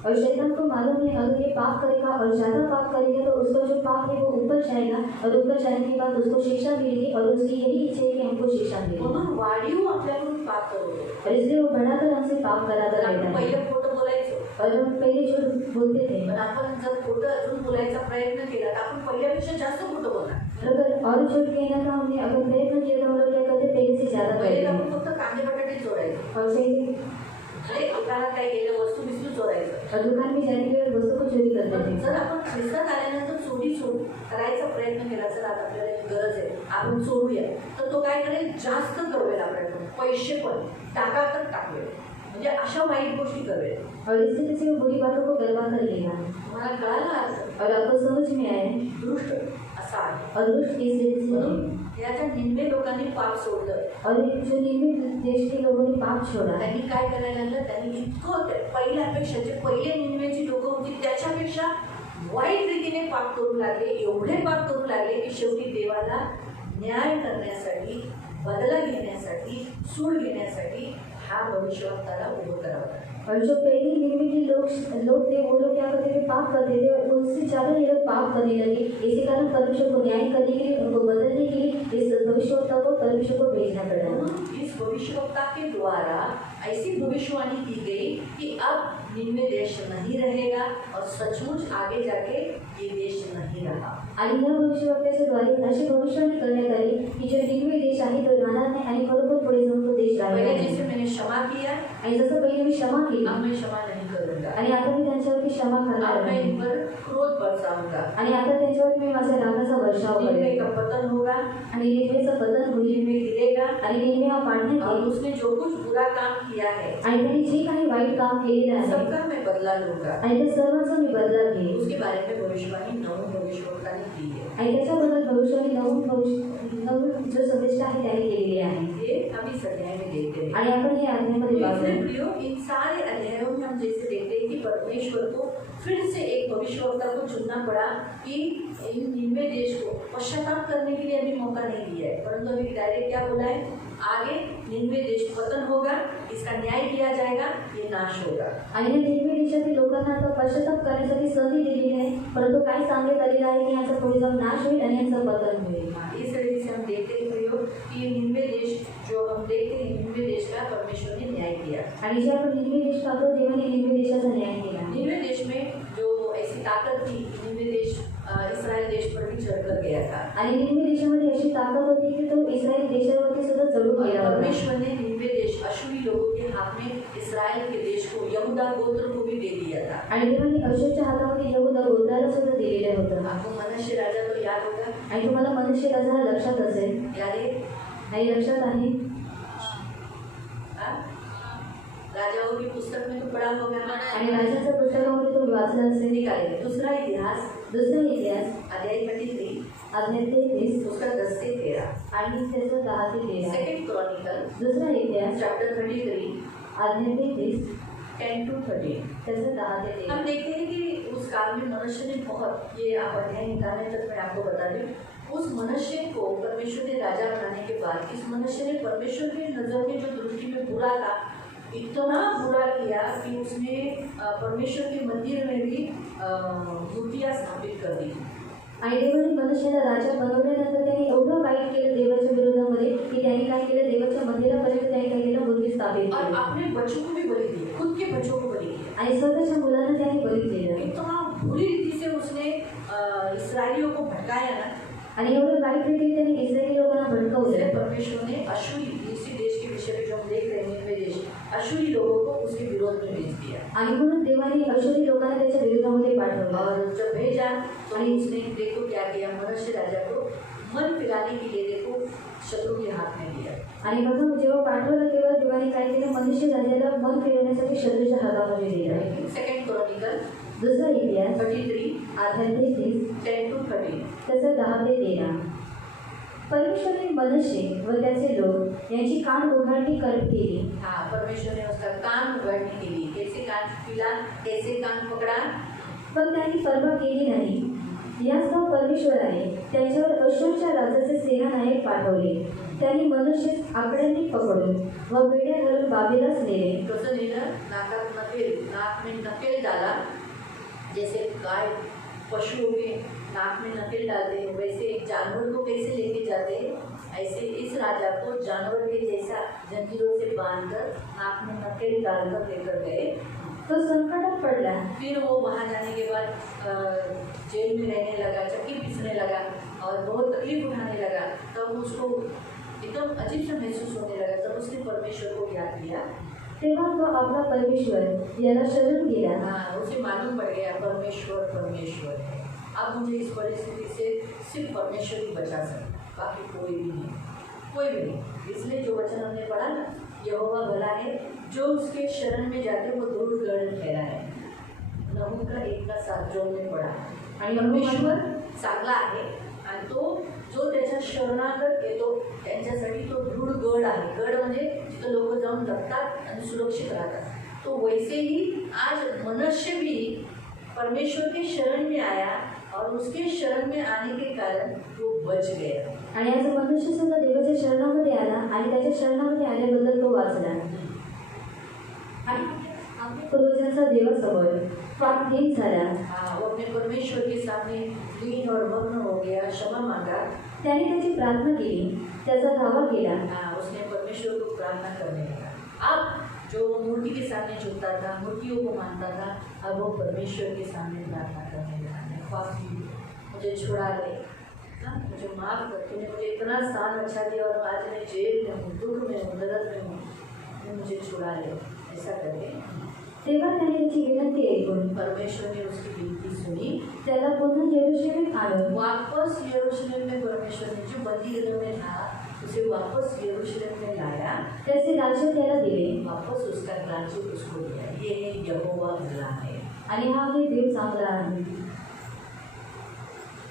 और शैतान को मालूम है अगर ये पाप करेगा और ज़्यादा पाप करेगा तो उसका जो पाप है वो ऊपर जाएगा और ऊपर जाने के बाद उसको शिक्षा मिलेगी और उसकी यही इच्छा है कि हमको शिक्षा मिले. म्हणून वाढीव आपल्याकडून पाप करतो. और इसलिए वो बढ़ाकर हमसे पाप कराता तर रहता आपण है. पहिलं खोटं बोलायचो, और हम पहले जो बोलते थे पण आपण जर खोटं अजून बोलायचा प्रयत्न केला तर आपण पहिल्यापेक्षा जास्त खोटं बोलणार. अगर और झूठ कहना था हमने अगर प्रयत्न किया तो हम लोग क्या करते पहले से ज़्यादा पहिले करते तर हैं. आपण फक्त कांदे बटाटे चोरायचो. और पहले अरे दुकानात काही गेलं वस्तू बिस्तू चोरायचं. और दुकान में जाने के बाद वस्तु को चोरी करते पण थे. जर आपण ख्रिस्तात आल्यानंतर चोरी करायचा प्रयत्न केला, जर आता आपल्याला एक गरज आहे आपण चोरूया, तर तो काय करेल, जास्त करूया आपल्याकडून, पैसे पण टाकातच टाकूया, म्हणजे अशा वाईट गोष्टी करूया. और इस तरह से वो बुरी बातों को करवा कर लेगा. तुम्हाला कळालं अर्थ? और आपको समझ में आए दृष्ट असा आहे. और दुष्ट इस तरह से म्हणून है. याच्या निम्मे लोकांनी पाप सोडलं. और ये जो निम्न देश के लोगों ने पाप छोड़ा त्यांनी काय करायला लागलं, त्यांनी इतकं पहिल्यापेक्षा जे पहिले निम्मेची लोकं होती त्याच्यापेक्षा वाईट रीतीने पाप करू लागले, एवढे पाप करू लागले की शेवटी देवाला न्याय करण्यासाठी, बदला घेण्यासाठी, सूड घेण्यासाठी हा भविष्यवक्ताला उभं करावं लागलं. और जो पहले निम्न के लोग थे वो लोग क्या करते थे, पाप करते थे और उससे ज़्यादा ये लोग पाप करने लगे. इसी कारण परमेश्वर को न्याय करने के लिए, उनको बदलने के लिए इस भविष्यवक्ता को परमेश्वर को भेजना पड़ा. म्हणून इस भविष्यवक्ता के द्वारा ऐसी भविष्यवाणी की गई कि अब निम्न देश नहीं रहेगा और सचमुच आगे जाके ये देश नहीं रहा. आणि या भविष्यवक्त्याच्या द्वारे अशी भविष्यवाणी करण्यात आली की जो निम्न देश आहे तो राहणार नाही आणि खरोखर पुढे जाऊन तो देश राहणार पहले नाही. जैसे मैंने क्षमा किया, आणि जसं पहिले मी क्षमा केली अब मैं क्षमा नहीं करूंगा. करूंगा आणि आता मी त्यांच्यावरती क्षमा करणार अब मैं आहे इन पर क्रोध बरसाऊंगा। आणि आता त्यांच्यावर मी माझ्या रागाचा वर्षाव निन्वे करेन का पतन होगा, आणि निन्वेचं पतन होईल निन्वे गिरेगा आणि निन्वे हा पाडण्यात और येईल उसने जो कुछ बुरा काम किया है आणि त्यांनी जे काही वाईट काम केलेलं आहे सबका मैं बदला लूंगा। आणि त्या सर्वांचा मी बदला घेईन उसके बारे में भविष्यवाणी नवून भविष्यवक्ता ने की है। आणि त्याच्याबद्दल भविष्याने नवीन जो संदेश आहे त्याने केलेली आहे ये हम इस अध्याय में देखते हैं। आणि आपण हे अध्यायामध्ये तो पाहतो इसलिए प्रियो इन सारे अध्यायों में हम जैसे देखते हैं कि परमेश्वर को फिर से एक भविष्यवक्ता को चुनना पड़ा कि इन निन्वे देश को पश्चाताप करने के लिए अभी मौका नहीं दिया है, परंतु अभी डायरेक्ट क्या बोला है, आगे निन्वे देश पतन होगा, इसका न्याय किया जाएगा, ये नाश होगा। आणि या निन्वे देशातील लोकांना आता पश्चाताप करण्यासाठी संधी दिलेली आहे परंतु काय सांगण्यात आलेलं आहे की यांचा पुढे जाऊन नाश होईल आणि यांचं पतन होईल। इस तरीके से हम देखते हैं प्रियो कि ये निन्वे देश जो हम देखते हैं निन्वे देश का परमेश्वर ने न्याय किया। आणि जे आपण निन्वे देश पाहतो देवाने निन्वे देशाचा न्याय केला निन्वे देश में जो ऐसी ताकत थी, निन्वे देश इस्राएल देश पर भी चढ़कर गया था आणि निन्वे देशामध्ये अशी ताकद होती की तो इस्रायल देशावरती सुद्धा चढून और गेला होता परमेश्वर ने निन्वे देश अशूरी लोगों के हाथ में इस्राएल के देश को यहूदा गोत्र को भी दे दिया था। आणि देवाने अशूरच्या हातामध्ये यहूदा गोत्राला सुद्धा दिलेलं होतं आपको मनुष्य राजा तो याद होगा, आणि तुम्हाला मनुष्य राजा हा लक्षात असेल याद है? आणि लक्षात आहे हाँ? राजाओं की पुस्तक में तो पढ़ा होगा आणि राजाच्या पुस्तकामध्ये तो वाचला असेल निकाले। दूसरा इतिहास दुसरा इतिहास अध्याय 33 अध्याय 33 उसका 10 से 13। आणि त्याचं 10 ते 13 सेकंड क्रॉनिकल दुसरा इतिहास चैप्टर 33 अध्याय 33 10 to 13। त्याचं 10 ते 13 हम देखते हैं कि उस काल में मनुष्य ने बहुत, ये आप अध्याय निकालने तक मैं आपको बता दूं, उस मनुष्य को परमेश्वर ने राजा बनाने के बाद इस मनुष्य ने परमेश्वर की नज़र में जो दृष्टि में बुरा था, इतना बुरा किया कि उसने परमेश्वर के मंदिर में भी मूर्तियाँ स्थापित कर दी। आणि देवाने मनुष्याला राजा बनवल्यानंतर त्याने एवढं वाईट केलं देवाच्या विरोधामध्ये की त्याने काय केलं देवाच्या मंदिरापर्यंत त्याने काय केलं मूर्ती स्थापित और केली अपने बच्चों को भी बलि दिए, खुद के बच्चों को बलि दिया। आणि स्वतःच्या मुलांना त्याने बळी केलं इतना बुरी रीति से उसने इस्राएलियों को भटकाया ना, आणि एवढं वाईट रीतीने त्याने इस्रायली लोकांना इसलिए भडकवलं परमेश्वर ने अशूरी, इसी देश के विषय में जो हम देख रहे हैं निन्वे देश, अशूरी लोगों को उसके विरोध में भेज दिया। आणि म्हणून देवाने अशुरी लोकांना त्याच्या विरोधामध्ये पाठवलं और जब भेजा तो उसने देखो क्या किया, मनुष्य राजा को मन फिराने के लिए देखो शत्रु के हाथ में दिया। आणि बघा जेव्हा पाठवलं तेव्हा देवाने काय केलं मनुष्य राजाला मन फिरवण्यासाठी शत्रूच्या हातामध्ये दिलं सेकंड क्रॉनिकल दुसरा इतिहास 33 अध्याय 33 10 to 13। त्याचं 10 ते 13 परमेश्वरने मनुष्य व त्याचे लोक यांची कान उघडणी केली हाँ, परमेश्वर ने उसका कान उघडने के लिए कैसे कान पिला, कैसे कान पकड़ा, पण त्यांनी पर्वा केली नाही। यास्तव परमेश्वराने त्यांच्यावर अशूरच्या राजाचे सेनानायक पाठवले। त्यांनी मनुष्य आकड्यांनी पकडून व वेड्या घालून बाबेलाच नेले। कसं नेलं, नाक में नकेल डाला, जैसे गाय पशुओं के नाक में नकेल डालते हैं वैसे एक जानवर को कैसे लेके जाते हैं, ऐसे इस राजा को जानवर के जैसा जंजीरों से बांधकर नाक में नकेल डालकर लेकर गए। तो संकटात पडला। फिर वो वहाँ जाने के बाद जेल में रहने लगा, चक्की पीसने लगा और बहुत तकलीफ उठाने लगा। तब उसको एकदम अजीब सा महसूस होने लगा। तब उसने परमेश्वर को याद किया। तेव्हा तो आपला परमेश्वर याला शरण गेला। हाँ, उसे मालूम पड़ गया परमेश्वर परमेश्वर है। अब मुझे इस परिस्थिति से सिर्फ परमेश्वर ही बचा सकता, बाकी कोई भी नहीं, कोई भी नहीं। इसलिए जो वचन हमने पढ़ा ना, यहोवा भला है, जो उसके शरण में जाते वो दूर गढ़ ठहरा है। नहूम का 1:7 जो हमने पढ़ा, आणि परमेश्वर चांगला आहे आणि तो जो त्याच्या शरणागत येतो त्यांच्यासाठी तो दृढ गड आहे। गड म्हणजे जिथं लोक जाऊन लपतात आणि सुरक्षित राहतात। तो वैसे ही आज मनुष्य भी परमेश्वर के शरण में आया और उसके शरण में आने के कारण वो बच गया। आणि आज मनुष्य सुद्धा देवाच्या शरणामध्ये आला आणि त्याच्या शरणामध्ये आल्याबद्दल तो वाचला। आणि पूर्वजांचा देवासमोर पापहीन झाला। वो अपने परमेश्वर के सामने लीन और मग्न हो गया, क्षमा मांगा। त्याने त्याची प्रार्थना केली, त्याचा धावा केला। उसने परमेश्वर को प्रार्थना करने लगा। अब जो मूर्ति के सामने झुकता था, मूर्तियों को मानता था, अब वो परमेश्वर के सामने प्रार्थना करने लगा। मैं पापी हूँ, मुझे छुड़ा ले, मुझे माफ कर, तूने मुझे इतना स्थान अच्छा दिया और आज मैं जेल में हूँ, दुख में हूँ, दर्द में हूँ, मुझे छुड़ा ले। ऐसा करके तेव्हा त्याने त्याची विनंती ऐकून परमेश्वर ने उसकी विनती सुनी। त्याला पुन्हा यरूशलेमेत आणून वापस यरूशलेम में परमेश्वर ने जो बंदी गृह में था उसे वापस यरूशलेम में लाया। त्याचे राज्य त्याला दिले वापस उसका राज्य उसको दिया। ये है यहोवा भला है। आणि हा आहे देव चांगला आहे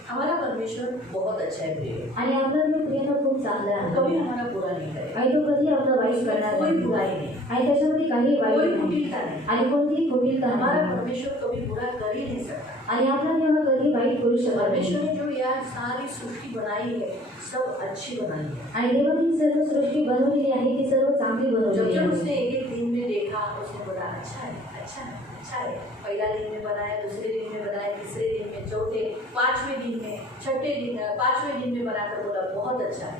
हमारा परमेश्वर बहुत अच्छा है प्रिय। आणि आपला देव प्रिय खूप चांगला कभी आहे हमारा बुरा नहीं करेगा। आणि तो कधी आपला वाईट करणार कोई नाही बुराई नहीं, आणि त्याच्यामध्ये काही कोई वाईट नाही कुटिलता नहीं। आणि कोणतीही कुटिलता हमारा नाही परमेश्वर कभी बुरा कर ही नहीं सकता। आणि आपला देव हा कधी वाईट करू शकत परमेश्वर नाही ने जो यार सारी सृष्टि बनाई है सब अच्छी बनाई है। आणि देवाने ही सर्व सृष्टी बनवलेली आहे ती सर्व चांगली जब बनवलेली जब आहे उसने एक दिन में देखा उसने बोला अच्छा है अच्छा है अच्छा है। पहला दिन में बनाया, दूसरे दिन में बनाया, तीसरे दिन में, चौथे, पांचवें दिन में, छठे दिन, पांचवें दिन में बनाकर बोला बहुत अच्छा है।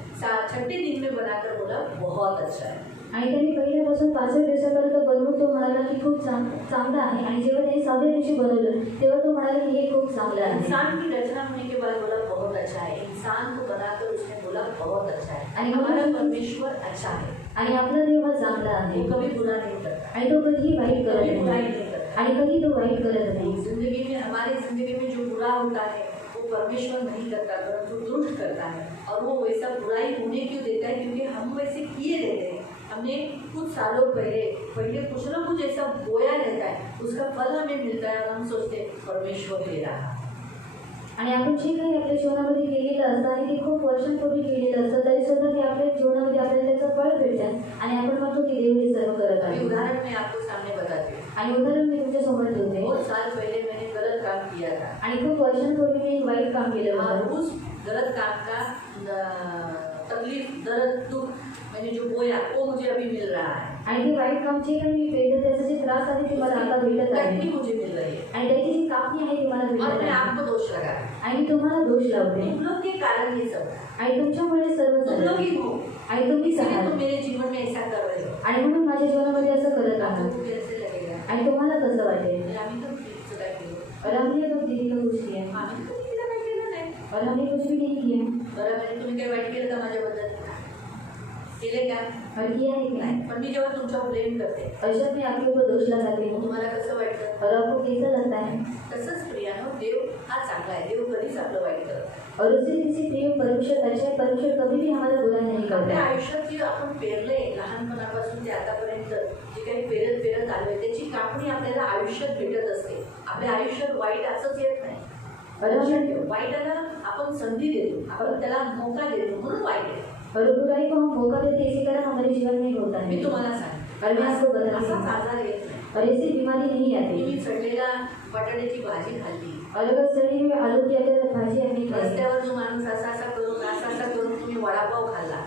छठे दिन में बनाकर बोला बहुत अच्छा है। आणि त्यांनी पहिल्यापासून 5व्या दिवसापर्यंत बनवून तो म्हणाला की खूप चांगला आहे आणि जेव्हा त्यांनी 6व्या दिवशी बनवलं तेव्हा तो म्हणाला की हे खूप चांगलं आहे इंसान की रचना होने के बाद बोला बहुत अच्छा है। इंसान को बनाकर उसने बोला बहुत अच्छा है। आणि हमारा परमेश्वर अच्छा है। आणि आपला देव हा चांगला आहे वो कभी बुरा नहीं करता, आणि तो कधीही वाईट करत कभी बुराई नाही नहीं करता। आणि कधी तो वाईट करत नाही जिंदगी में, हमारी जिंदगी में जो बुरा होता है वो परमेश्वर नहीं करता परंतु दुष्ट करता है। और वो वैसा बुराई होने क्यों देता है? क्योंकि हम वैसे किए रहते हैं। हमने कुछ सालों पहले कुछ ना कुछ ऐसा बोया रहता है, उसका फल हमें मिलता है और हम सोचते हैं परमेश्वर दे रहा है। आणि आपण जे काही आपल्या जीवनामध्ये केलेलं असतं आणि ते खूप वर्षांपूर्वी केलेलं असतं तरी सुद्धा ते आपल्या जीवनामध्ये आपल्याला त्याचं फळ भेटतं आणि आपण म्हणतो की देव हे सर्व करत अभी आहे उदाहरण मैं आपको सामने बताती हूँ। आणि उदाहरण मी तुमच्या समोर ठेवते बहुत साल पहले मैंने गलत काम किया था आणि खूप वर्षांपूर्वी मी एक वाईट काम केलं और होतं उस गलत काम का तकलीफ, दर्द, दुख मैंने जो बोया वो मुझे अभी मिल रहा है। आणि ते वाईट काम जे काही मी पेटलं त्याचा जे त्रास आहे ते मला आता भेटत आहे कटनी मुझे मिल रही है आणि त्याची जी कापणी आहे ती मला और भेटत मैं आहे आपको दोष लगा आणि मी तुम्हाला दोष लावते तुम लोग के कारण ये सब, आणि तुमच्यामुळे सर्व तुम लोग झालं ही हो, आणि तुम्ही इसलिए आहात तुम मेरे जीवन में ऐसा कर रहे हो। आणि म्हणून माझ्या जीवनामध्ये असं करत आहात आपको कैसे लगेगा? आणि तुम्हाला कसं वाटेल फिर आम्ही तो फिक्स काय केलं? और हमने तो दीदी को कुछ किया आम्ही तर तिला काय केलं नाही। और हमने कुछ भी नहीं किया बरं म्हणजे तुम्ही काय वाईट केलं का माझ्याबद्दल? केले का? और किया है क्या नाही। पण मी जेव्हा तुमच्यावर ब्लेम करते और जब मैं आपके ऊपर दोष लगाती हूँ तुम्हाला कसं वाटतं? और आपको कैसा लगता है तसंच प्रियानो, देव हा चांगला आहे। देव कधीच आपलं वाईट करत नाही। और उसी किसी प्रिय परमेश्वर अच्छा है परमेश्वर कभी भी हमारा बुरा नहीं आपल्या करता आयुष्यात जे आपण पेरले लहानपणापासून ते आतापर्यंत जे काही पेरत आलोय त्याची कापणी आपल्याला आयुष्यात भेटत असते। आपल्या आयुष्यात वाईट असंच येत नाही। लक्षात ठेव, वाईटाला आपण संधी देतो, आपण त्याला मौका देतो म्हणून वाईट आहे। और बुराई को हम मौका देते इसी कारण हमारे जीवन में होता मी है तुम्हाला सांग, और मैं आपको बताती असाच हूँ आजार येत नाही। और ऐसी बीमारी नहीं आती तुम्ही सडलेला बटाट्याची भाजी खाल्ली, और अगर सड़ी हुई आलू की अगर भाजी हमने खाई रस्त्यावर जो माणूस असा असा करून तुम्ही वडापाव खाल्ला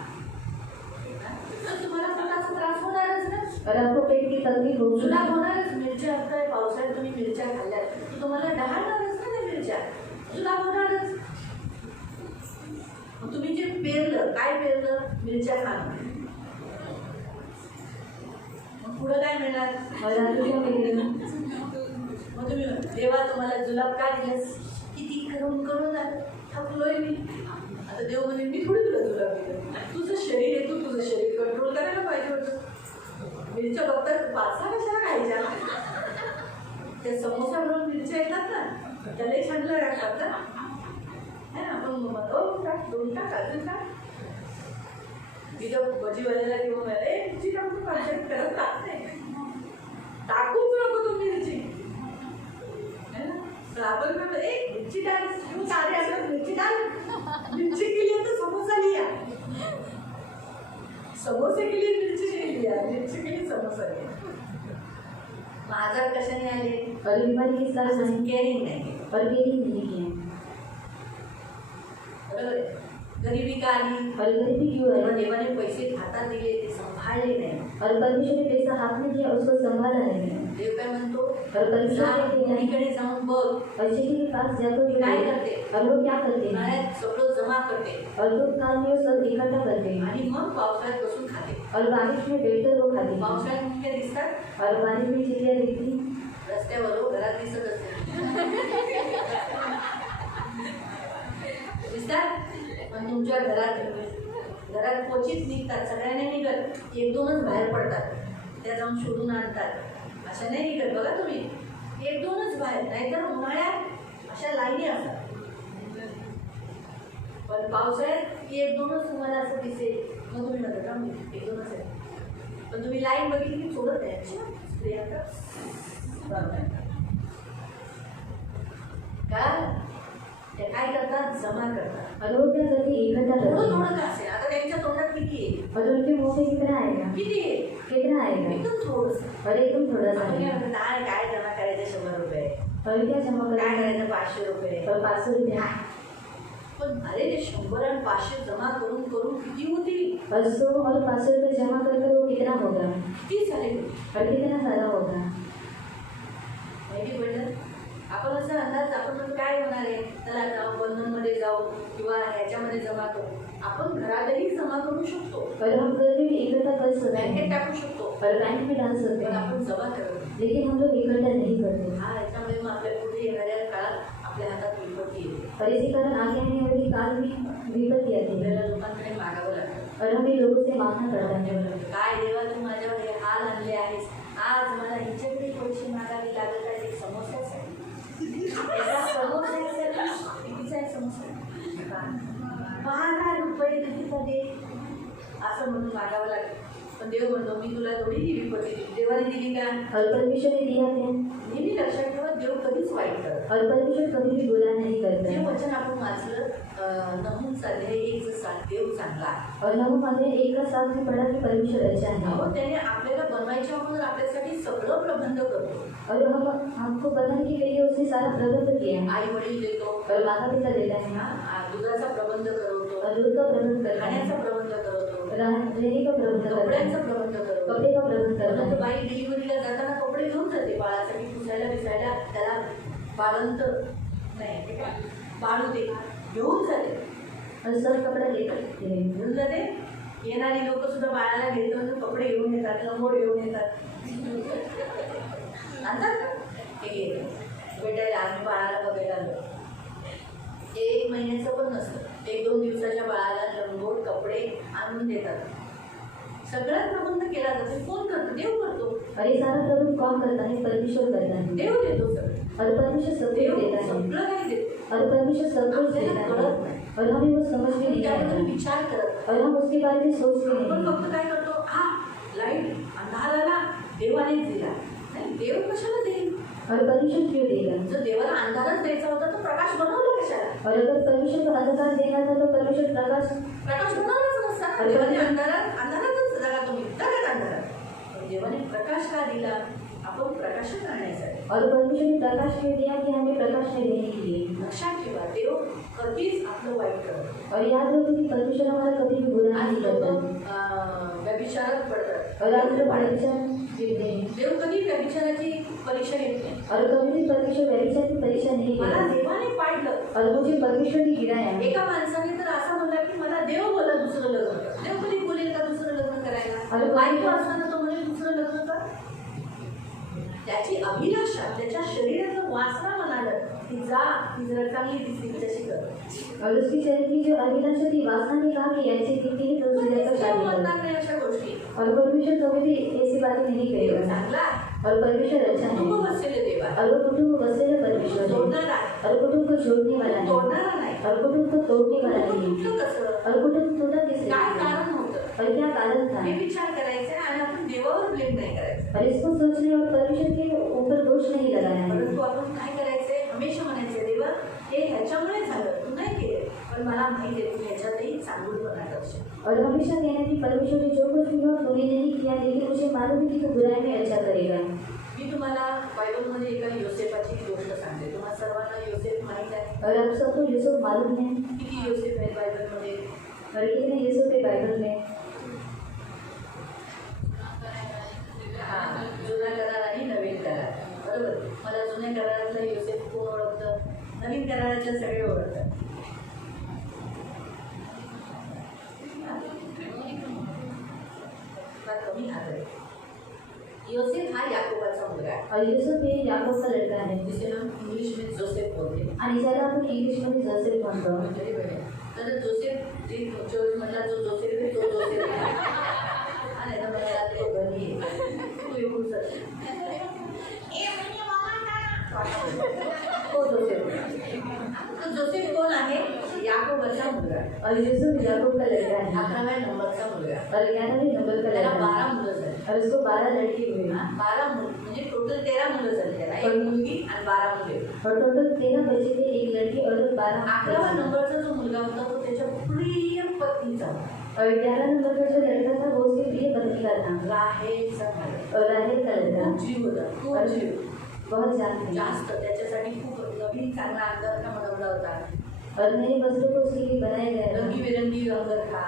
तर तुम्हाला पोटाचा त्रास होणारच ना। और आपको पेट की तकलीफ होगी तुला होणारच। मिरच्या आता पावसाळ्यात तुम्ही मिरच्या खाल्ल्या तर तुम्हाला डहाळणारच ना त्या मिरच्या, तुला होणारच। मग तुम्ही जे पेरलं, काय पेरलं? मिरच्या खाणं। मग पुढं काय मिळणार? और आलू क्या मिलेगा मग तुम्ही देवा तुम्हाला जुलाब का दिलंस? किती करून करून थकलोय मी। आता देव म्हणे मी थोडी तुला जुलाब दिलं, तुझं शरीर आहे, तू तुझं शरीर कंट्रोल करायला पाहिजे होतं। मिरच्या बघतात पाचा कशाला खायच्या? त्या समोसा बनवून मिरच्या येतात ना त्याला छान लागतात ना, है ना? आपण दोन टाक अजून टाक। मी जर भजीवाल्याला घेऊन आले मिरची टाकून भाज्यात करत टाक नाही, टाकूच नको तू मिरची, है ना? तर आपण काय एक मिरची डाल, तू सारे असं मिरची डाल, मिरची केली तर समोसा लिया, समोसे के लिए मिर्ची नहीं लिया, मिर्ची के लिए समोसा लिया। आजार कशाने आले? और बीमारी किस कारण से केअरिंग नाही, और केयरिंग नहीं किया बरोबर आहे? गरिबी का आली? और गरीबी क्यों तेव्हा है देवाने पैसे हातात दिले ते सांभाळले नाही। और परमेश्वर ने पैसा हाथ में दिया उसको संभाला नहीं देव काय म्हणतो? और परमेश्वर जा, क्या कहता है कोणीकडे जाऊन बघ, और किसी के पास जाकर जो काय है, करते? और वो क्या करते हैं उन्हाळ्यात सगळं जमा करते और दुख काल में वो सब इकट्ठा करते हैं आणि मग पावसाळ्यात बसून खाते। और बारिश में बैठकर वो खाते हैं पावसाळ्यात मुख्य दिसतात और बारिश में चिड़िया दिखती रस्त्यावर, घरात दिसत असते दिसतात, पण तुमच्या घरात क्वचित निघतात, सगळ्यांनी निघत, एक दोनच बाहेर पडतात, त्या जाऊन शोधून आणतात अशा नाही निघत बघा तुम्ही, एक दोनच बाहेर, नाहीतर उन्हाळ्यात अशा लाईनी असतात. पण पावसाळ्यात एक दोनच तुम्हाला असं दिसेल, मग तुम्ही म्हणता का एक दोनच आहे. पण तुम्ही लाईन बघितली की सोडत आहे. अच्छा स्त्रिया का त्या काय करतात, जमा करतात. अयोध्या करके इकट्ठा थोडं करते थोडं का असेल. आता त्यांच्या तोंडात किती आहे, और उनके मुंह पे कितना आएगा, किती आहे, कितना आएगा, एकदम थोडंसं. और एकदम थोड़ा सा आपण काय आएगा. म्हणतो, नाही काय जमा करायचं 100 रुपये, और क्या जमा काय करना है, करायचं 500 रुपये. और 500 रुपया. पण अरे ते 100 आणि 500 जमा करून करून किती होतील, और 100 और 500 रुपये जमा कर वो कितना होगा, किती झाले. और कितना सारा होगा. माहिती पडलं. आपण असं अंदाज, आपण म्हणतो काय होणार आहे, चला जाऊ बंधनमध्ये जाऊ किंवा ह्याच्यामध्ये जमा करू. आपण घरातही जमा करू शकतो, और हम घर में भी इकट्ठा कर सकते बँकेत हैं, टाकू शकतो, और बैंक में डाल सकते पण हैं, आपण जमा करत नाही. लेकिन हम लोग इकट्ठा नहीं करते. हा याच्यामुळे मग आपल्या पुढे येणाऱ्या काळात आपल्या हातात विपत्ती येते. और इसी कारण आगे आने वाली काल में विपत्ति आती है, आपल्याला लोकांकडे मागावं लागतं. और हमें लोगों से मांगना पड़ता है. काय देवा तू माझ्यावर हे हाल आणले आहेस, आज मला हिच्याकडे पैसे मागावे लागत आहेत. एक समस्याच आहे. एका समोस्यासाठी कितीचा आहे समोसा, 12 रुपये कितीचा दे असं म्हणून मागावं लागेल. पण देव म्हणतो मी तुला थोडी ही विपत्ती दिली. देवाने दिली का, और परमेश्वर ने दिया है, नेहमी लक्षात ठेवा देव कधीच वाईट करत. और परमेश्वर कभी भी बुरा नहीं करता जे है. वचन आपण वाचलं नमून अध्याय 1 देव चांगला आहे. और नहूम अध्याय 1 का 7 में पढ़ा कि परमेश्वर अच्छा है, अहो त्याने आपल्याला बनवायच्या अगोदर आपल्यासाठी सगळं प्रबंध करतो. और हमको बनाने के लिए उसने सारा प्रबंध किया है, आई वडील देतो, और माता पिता देता है, दुधाचा प्रबंध करवतो, और दूध का प्रबंध करता है, खाण्याचा प्रबंध करवतो, रहने का प्रबंध करता है, कपड्यांचा प्रबंध करवतो. कपड़े का प्रबंध करता परंतु है. बाई डिलिव्हरीला जाताना कपडे घेऊन जाते बाळासाठी, पुसायला बिसायला त्याला बाळंत नाही ते काय बाळू ते घेऊन जाते, और सब कपड़ा लेकर घेऊन जाते. येणारी लोक सुद्धा बाळाला घेऊन कपडे घेऊन येतात, लंगोट घेऊन येतात. आणतात ना हे भेटायला, आम्ही बाळाला बघायला आलो. 1 महिन्याचं पण नसतं, 1-2 दिवसाच्या बाळाला लंगोट कपडे आणून देतात. सगळा प्रबंध केला जातो. कोण करतो, देव करतो. और ये सारा प्रबंध कौन करता है, परमेश्वर करता है, देव देतो सगळं. और परमेश्वर सब देव कुछ देता है, सगळं काही देतो. और परमेश्वर सब कुछ देता है, और हमें वो समझ में नहीं त्याबद्दल आता, विचार करत और हम उसके बारे में सोच भी आपण नहीं. फक्त काय करतो, हा लाईट अंधार आला देवानेच दिला. नाही देव कशाला देईल. और परमेश्वर क्यों देगा, जर देवाला अंधारच द्यायचा होता तर प्रकाश बनवला कशाला. और अगर परमेश्वर को अंधकार देना था तो परमेश्वर प्रकाश बनवलाच नसता. देवाने अंधारातच जगा, तुम्ही जगात अंधारात. पण देवाने प्रकाश का दिला, आपण प्रकाशात राहण्यासाठी. और परमेश्वर ने प्रकाश क्यों दिया कि हमें प्रकाश में रहने के लिए. लक्षात ठेवा देव कधीच आपलं वाईट करत. और याद रखो कि परमेश्वर हमारा कभी भी बुरा आज नहीं लोक करता, व्यभिचारात पडतात. और आज लोग व्यभिचार गिरते हैं, देव कधी व्यभिचाराची परीक्षा घेत नाही. और कभी भी परमेश्वर व्यभिचार की परीक्षा नहीं मला लेता, देवाने पाडलं. और मुझे परमेश्वर ने गिराया. एका माणसाने तर असं म्हणलं की मला देव बोला दुसरं लग्न कर. देव कधी बोलेल का दुसरं लग्न करायला. अरे बायको असताना तो म्हणेल दुसरं लग्न कर. त्याची अभिलाषा, त्याच्या शरीराचं वासना म्हणाल की जा ती जरा चांगली दिसली तिच्याशी कर. और उसकी शरीर की जो अभिलाषा थी, वासना ने कहा कि ऐसी दिखती है तो पण उससे लेकर देव शादी म्हणणार करो. नाही अशा गोष्टी. और परमेश्वर कभी भी ऐसी बातें नहीं देव करेगा, चांगला आहे. और परमेश्वर अच्छा कुटुंब है, बसलेले देव आहे. और वो कुटुंब को बसेरा परमेश्वर है, जोडणार आहे, और कुटुंब को जोड़ने वाला है, तोडणारा नाही. और कुटुंब को तोड़ने वाला कुटुंब नहीं. तुटलं कसं, और कुटुंब टूटा किस काय लिए, कारण होतं, और क्या कारण था. हे विचार करायचे आणि आपण देवावर ब्लेम नाही करायचं. और इसको सोचने और परमेश्वर के ऊपर दोष नहीं लगाना है. परंतु आपण काय करायचंय, हमेशा म्हणायचे देवा हे ह्याच्यामुळे झालं, तू नाही केलं, पण मला माहिती आहे तू ह्याच्यातही चांगुलपणा करशील. और हमेशा कहना कि परमेश्वर ने जो कुछ भी हुआ तूने नहीं किया, लेकिन मुझे मालूम है कि तू बुराई में अच्छा करेगा. मी तुम्हाला बायबलमध्ये एका योसेफाची गोष्ट सांगते. तुम्हाला सर्वांना योसेफ माहीत आहे. और आप सबको यूसुफ मालूम है, किती योसेफ आहेत बायबलमध्ये. और कितने यूसुफ है बाइबल में. हां, जुना करार आणि नवीन करार. बरोबर. मला जुन्या करारातला योसेफ कोण ओळखतं, नवीन करारातलं सगळे ओळखतात. कमी आदर. योसेफ हा याकोबाचा मुलगा आहे. और यूसुफ ये याकूब का लड़का है, जिसे हम इंग्लिश में जोसेफ बोलते हैं. आणि ज्याला आपण इंग्लिशमध्ये जोसेफ म्हणतो. म्हणजे बघा, तर जोसेफ जो म्हटला जो जोसेफ आहे तो जोसेफ आहे. आणि आता मला तो घरी आहे. तू येऊन जा. तो जोसेफ. तो जोसेफ कोण आहे? याकोबाचा मुलगा. और यूसुफ याकूब का लड़का है 11व्या नंबरचा मुलगा. और 11वें नंबर का त्याला लड़का 12 है मुलं झाली. और उसको 12 लड़की हुई 12 मुलं म्हणजे टोटल 13 मुलं झाली त्याला. एक मुलगी आणि 12 मुले. और टोटल 13 बच्चे थे, एक लड़की और 12 11व्या नंबरचा जो मुलगा होता तो त्याच्या प्रिय पत्नीचा होता. और 11 नंबर का जो लड़का था वो उसके प्रिय पत्नी का था राहेलचा मुलगा. और राहेल का लड़का खूप जीव होता. खूप जीव. बहुत जान जास्त त्याच्यासाठी खूप नवीन चांगला अंगरखा बनवला होता. और नए वस्त्रों को उसके लिए बनाया गया था रंगीबेरंगी अंगरखा.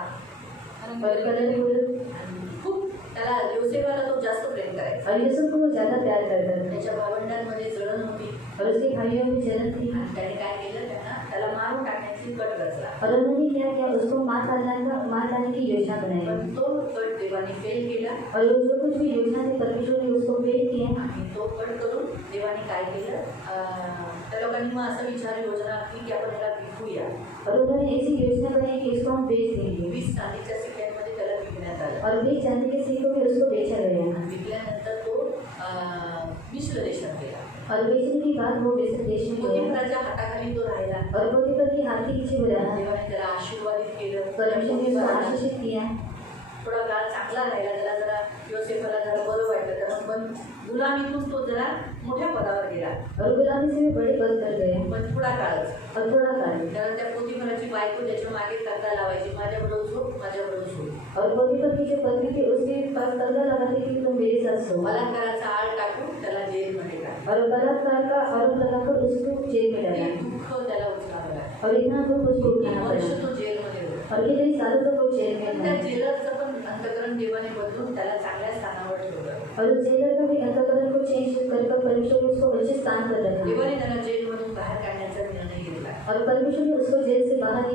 और कलरफुल. खूप त्याला योसेफाला तो जास्त प्रेम करायचा. और यूसुफ को वो ज़्यादा प्यार करता था त्याच्या भावंडांमध्ये जळण होती. और उसके भाइयों में जलन थी आणि त्याने काय केलं, त्याला मारून टाकण्याची कट रचला. और उन्होंने क्या किया, उसको मार डालने की योजना बनाई पण तो कट देवाने फेल केला. और वो जो कुछ भी योजना थी परमेश्वर ने उसको फेल किया. आणि तो कट करून देवाने काय केलं, त्या लोकांनी मग असं विचार योजना आखली की आपण याला विकूया. और उन्होंने ऐसी योजना बनाई कि इसको हम बेच देंगे 20 चांदीच्या सिक्क्यांमध्ये त्याला विकण्यात आलं. और 20 चांदी के सिक्कों में उसको बेचा गया. आणि विकल्यानंतर तो मिश्र देशात गेला. और बेचने के बाद वो मिस्र देश में गया पोतीफराच्या हाताखाली तो राहिला. और पोतीफर की हाथ के पीछे बुलाया. देवाने त्याला आशीर्वादित केलं. परमेश्वर ने उसको आशीषित किया. थोडा काळ चांगला राहिला. त्याला जरा योसेफाला जरा बरं वाटलं, कारण पण गुलामीतून तो जरा मोठ्या पदावर गेला. और गुलामी से भी बड़े पद पर गए. पण थोडा काळच. और थोड़ा काल. कारण त्या पोतीफराची बायको त्याच्या मागे तक्ता लावायची, माझ्याबरोबर झोप, माझ्याबरोबर झोप. और पोतीफर की जो पत्नी थी उसके पास तलवार लगाती थी कि तुम मेरे साथ सो. बलात्काराचा आळ टाकून त्याला जेलमध्ये टाकलं. और बलात्कार का आरोप लगाकर उसको जेल में डाला. हे दुःख त्याला उचलावं लागलं. और इतना दुख उसको उठाना वर्ष पड़ा. तो जेलमध्ये होता. और कितने सालों तक वो जेल पण में त्या था. जेलरचं पण अंतकरण देवाने बदलून त्याला चांगल्या स्थानावर ठेवलं. और उस जेलर का भी अंतःकरण को चेंज कर परमेश्वर ने उसको अच्छे स्थान पर रखा. देवाने त्याला जेलमधून बाहेर काढण्याचा निर्णय घेतला. और परमेश्वर ने उसको जेल से बाहर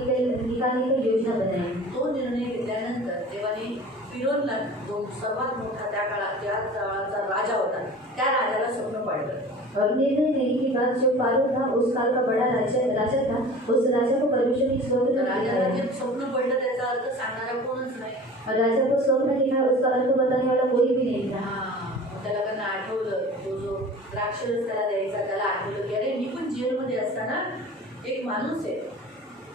निकालने की योजना बनाई. तो निर्णय घेतल्यानंतर देवाने फिरोनला, जो सर्वात मोठा त्या काळात ज्या काळाचा राजा होता, त्या राजाला स्वप्न पाडलं. और निर्णय लेने के बाद जो फारो था उस काल का बड़ा राजा था, उस राजा को परमेश्वर ने स्वप्न राजाला दिखाया. जे स्वप्न पडलं त्याचा अर्थ सांगणारा कोणच नाही. और राजा को स्वप्न दिखा, उसका अर्थ बताने वाला कोई भी नहीं था. मग त्याला त्यांना आठवलं, तो जो द्राक्षरस त्याला द्यायचा त्याला आठवलं की अरे मी पण जेलमध्ये असताना एक माणूस आहे,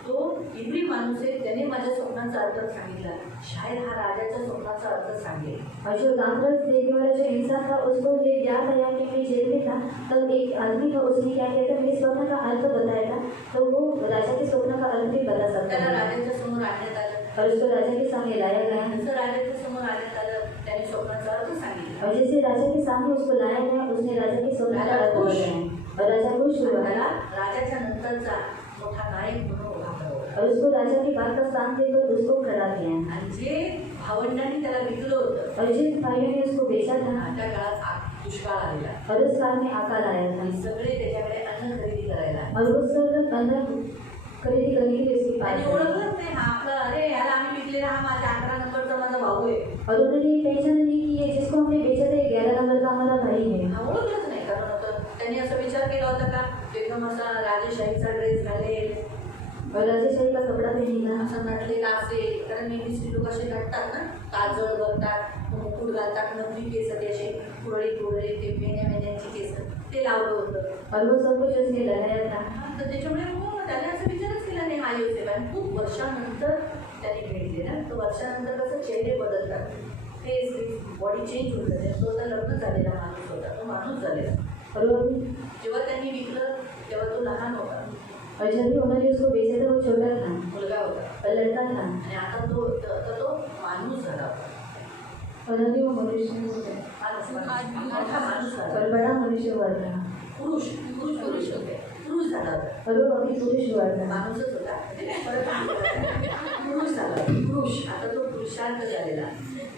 तो इब्री माणूस आहे, त्याने माझ्या स्वप्नाचा अर्थ सांगितला. शायद हा राजाच्या स्वप्नाचा अर्थ सांगेल. और जो दामरस देखने वाला जो इंसान था उसको ये याद आया कि मैं जेल में था. तब एक आदमी था, उसने क्या किया था, मेरे स्वप्न का अर्थ बताया था. तो वो राजा के स्वप्न का अर्थ भी बता सकता त्याला है. राजाच्या समोर आणण्यात आलं. और उसको राजा के सामने लाया गया. जसं राजाच्या समोर आणण्यात आलं, त्याने स्वप्नाचा अर्थ सांगितला. और जैसे राजा के सामने उसको लाया गया, उसने राजा के स्वप्न का अर्थ बताया. और राजा खुश हुआ. त्याला राजाच्या नंतरचा मोठा नायक म्हणून उभा ठेवला. और उसको राजा के बाद का स्थान देकर उसको खड़ा किया. आणि जे भावंडांनी त्याला विकलं होतं, और जिन भाइयों ने उसको बेचा था त्या काळात दुष्काळ आलेला. और उस काल में अकाल आया था. आणि सगळे त्याच्याकडे अन्न खरेदी करायला. और वो सब अन्न खरीदी करने के लिए उसके पास आणि आए. ओळखलंच नाही, हा आपला, अरे ह्याला आम्ही विकलेला, हा माझ्या 11 नंबरचा माझा भाऊ आहे. और उन्होंने ये पहचान नहीं की है जिसको हमने बेचा था 11 नंबर का हमारा भाई है. हा ओळखलंच नाही. कारण आता त्यांनी असा विचार केला होता का एकदम असा राजेशाहीचा ड्रेस घालेल, और राजेशाही का कपड़ा पहनेगा. असा नटलेला असेल. कारण नेहमी स्त्री लोक असे नटतात ना, काजळ बघतात, मुकुट घालतात, नकली केस ते असे कुरळी ते मेन्यांची केस ते लावलं होतं. और वो सब कुछ उसने लगाया था. तर त्याच्यामुळे मग त्याने असं विचारच केला नाही हा योसेफ. आणि खूप वर्षानंतर त्याने भेट दिली ना, तर वर्षानंतर कसं चेहरे बदलतात, फेस बॉडी चेंज होतं. तो आता लग्न झालेला माणूस होता, तो माणूस झालेला. और वो जेव्हा त्यांनी विकलं तेव्हा तो लहान होता, और जब भी उन्होंने उसको बेचा था वो छोटा था मुलगा होता. और लड़का था. आणि आता तो माणूस झाला होता. और अभी वो मनुष्य मोठा माणूस झाला. और बड़ा मनुष्य हुआ था. पुरुष होते, पुरुष झाला होता. और वो अभी पुरुष हुआ था. माणूसच होता, पुरुष झाला. पुरुष आता तो पुरुषार्थ झालेला.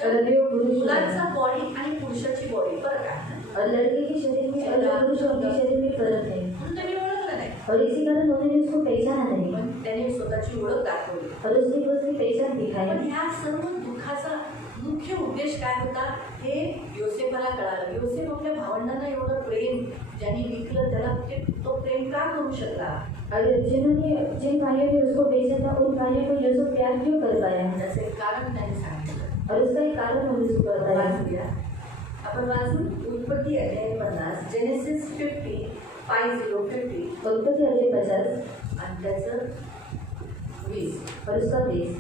और अभी वो पुरुष हुआ मुलांचा था. बॉडी आणि पुरुषाची बॉडी फरक आहे. और लड़के के शरीर में और जो पुरुष उनके शरीर में फर्क है. म्हणून त्यांनी ओळखलं नाही. और इसी कारण उन्होंने उसको पहचाना नहीं. पण त्याने स्वतःची ओळख दाखवली. और उसने उसकी पहचान दिखाई. पण ह्या सर्व दुःखाचा मुख्य उद्देश काय होता हे योसेफाला कळालं. योसेफ आपल्या भावंडांना एवढं प्रेम, ज्यांनी विकलं त्याला तो प्रेम का करू शकला. और जिन भाइयों ने उसको बेचा था उन भाइयों को यूसुफ प्यार क्यों कर पाया. त्याचं एक कारण त्यांनी सांगितलं. और उसका एक कारण हम उसको बताया. वाचूया. आपण वाचून उत्पत्ती अध्याय 50, जेनेसिस 50 50 उत्पत्ति अध्याय 50 आणि त्याचं 20. और उसका 20.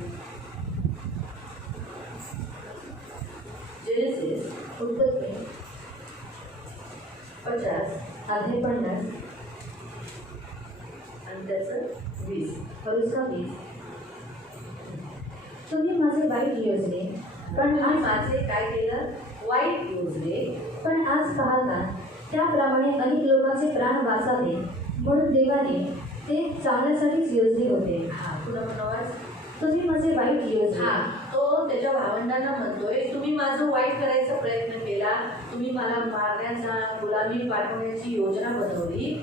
जेनेसिस उत्पत्ति 50 अध्याय 50 आणि त्याचं 20. और उसका 20. तुम्ही माझे वाईट योजले पण आणि आज माझे काय केलं? वाईट योजले. पण आज पाहता त्याप्रमाणे अनेक लोकांचे प्राण वाचावे म्हणून देवाने ते चांगल्यासाठीच योजले होते. पुन्हा म्हणूनच तुम्ही माझे वाईट योजले. तो त्याच्या भावंडांना म्हणतोय, तुम्ही माझं वाईट करायचा प्रयत्न केला, तुम्ही मला मारण्याचा, गुलामी पाठवण्याची योजना बनवली.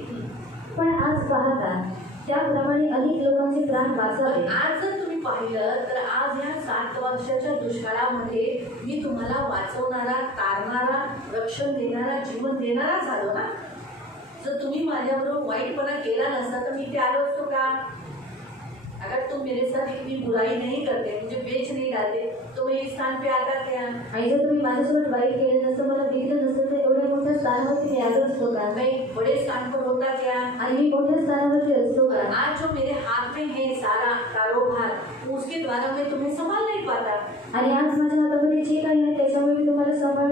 पण आज पाहता त्याप्रमाणे अनेक लोकांचे प्राण वाचावे. आज जर तुम्ही पाहिलं तर आज ह्या 7 वर्षाच्या दुष्काळामध्ये मी तुम्हाला वाचवणारा, तारणारा, रक्षण देणारा, जीवन देणारा झालो ना. जर तुम्ही माझ्याबरोबर वाईटपणा केला नसता तर मी ते आलो असतो का? अगर तुम मेरे साथ इतनी बुराई नहीं करते, मुझे बेच नहीं डालते, तो मैं इस स्थान पे आता क्या? आणि जर तुम्ही माझ्यासोबत वाईट केलं नसतं, मला विकलं नसतं तर एवढ्या मोठ्या स्थानावरती मी आलो असतो का? मैं बड़े स्थान पर होता क्या? आणि मी मोठ्या स्थानावरती असतो का? आज जो मेरे हाथ में है सारा कारोबार, उसके द्वारा मैं तुम्हें संभाल नहीं पाता. आणि आज माझ्या हातामध्ये जे काही आहे त्याच्यामुळे मी तुम्हाला संभाल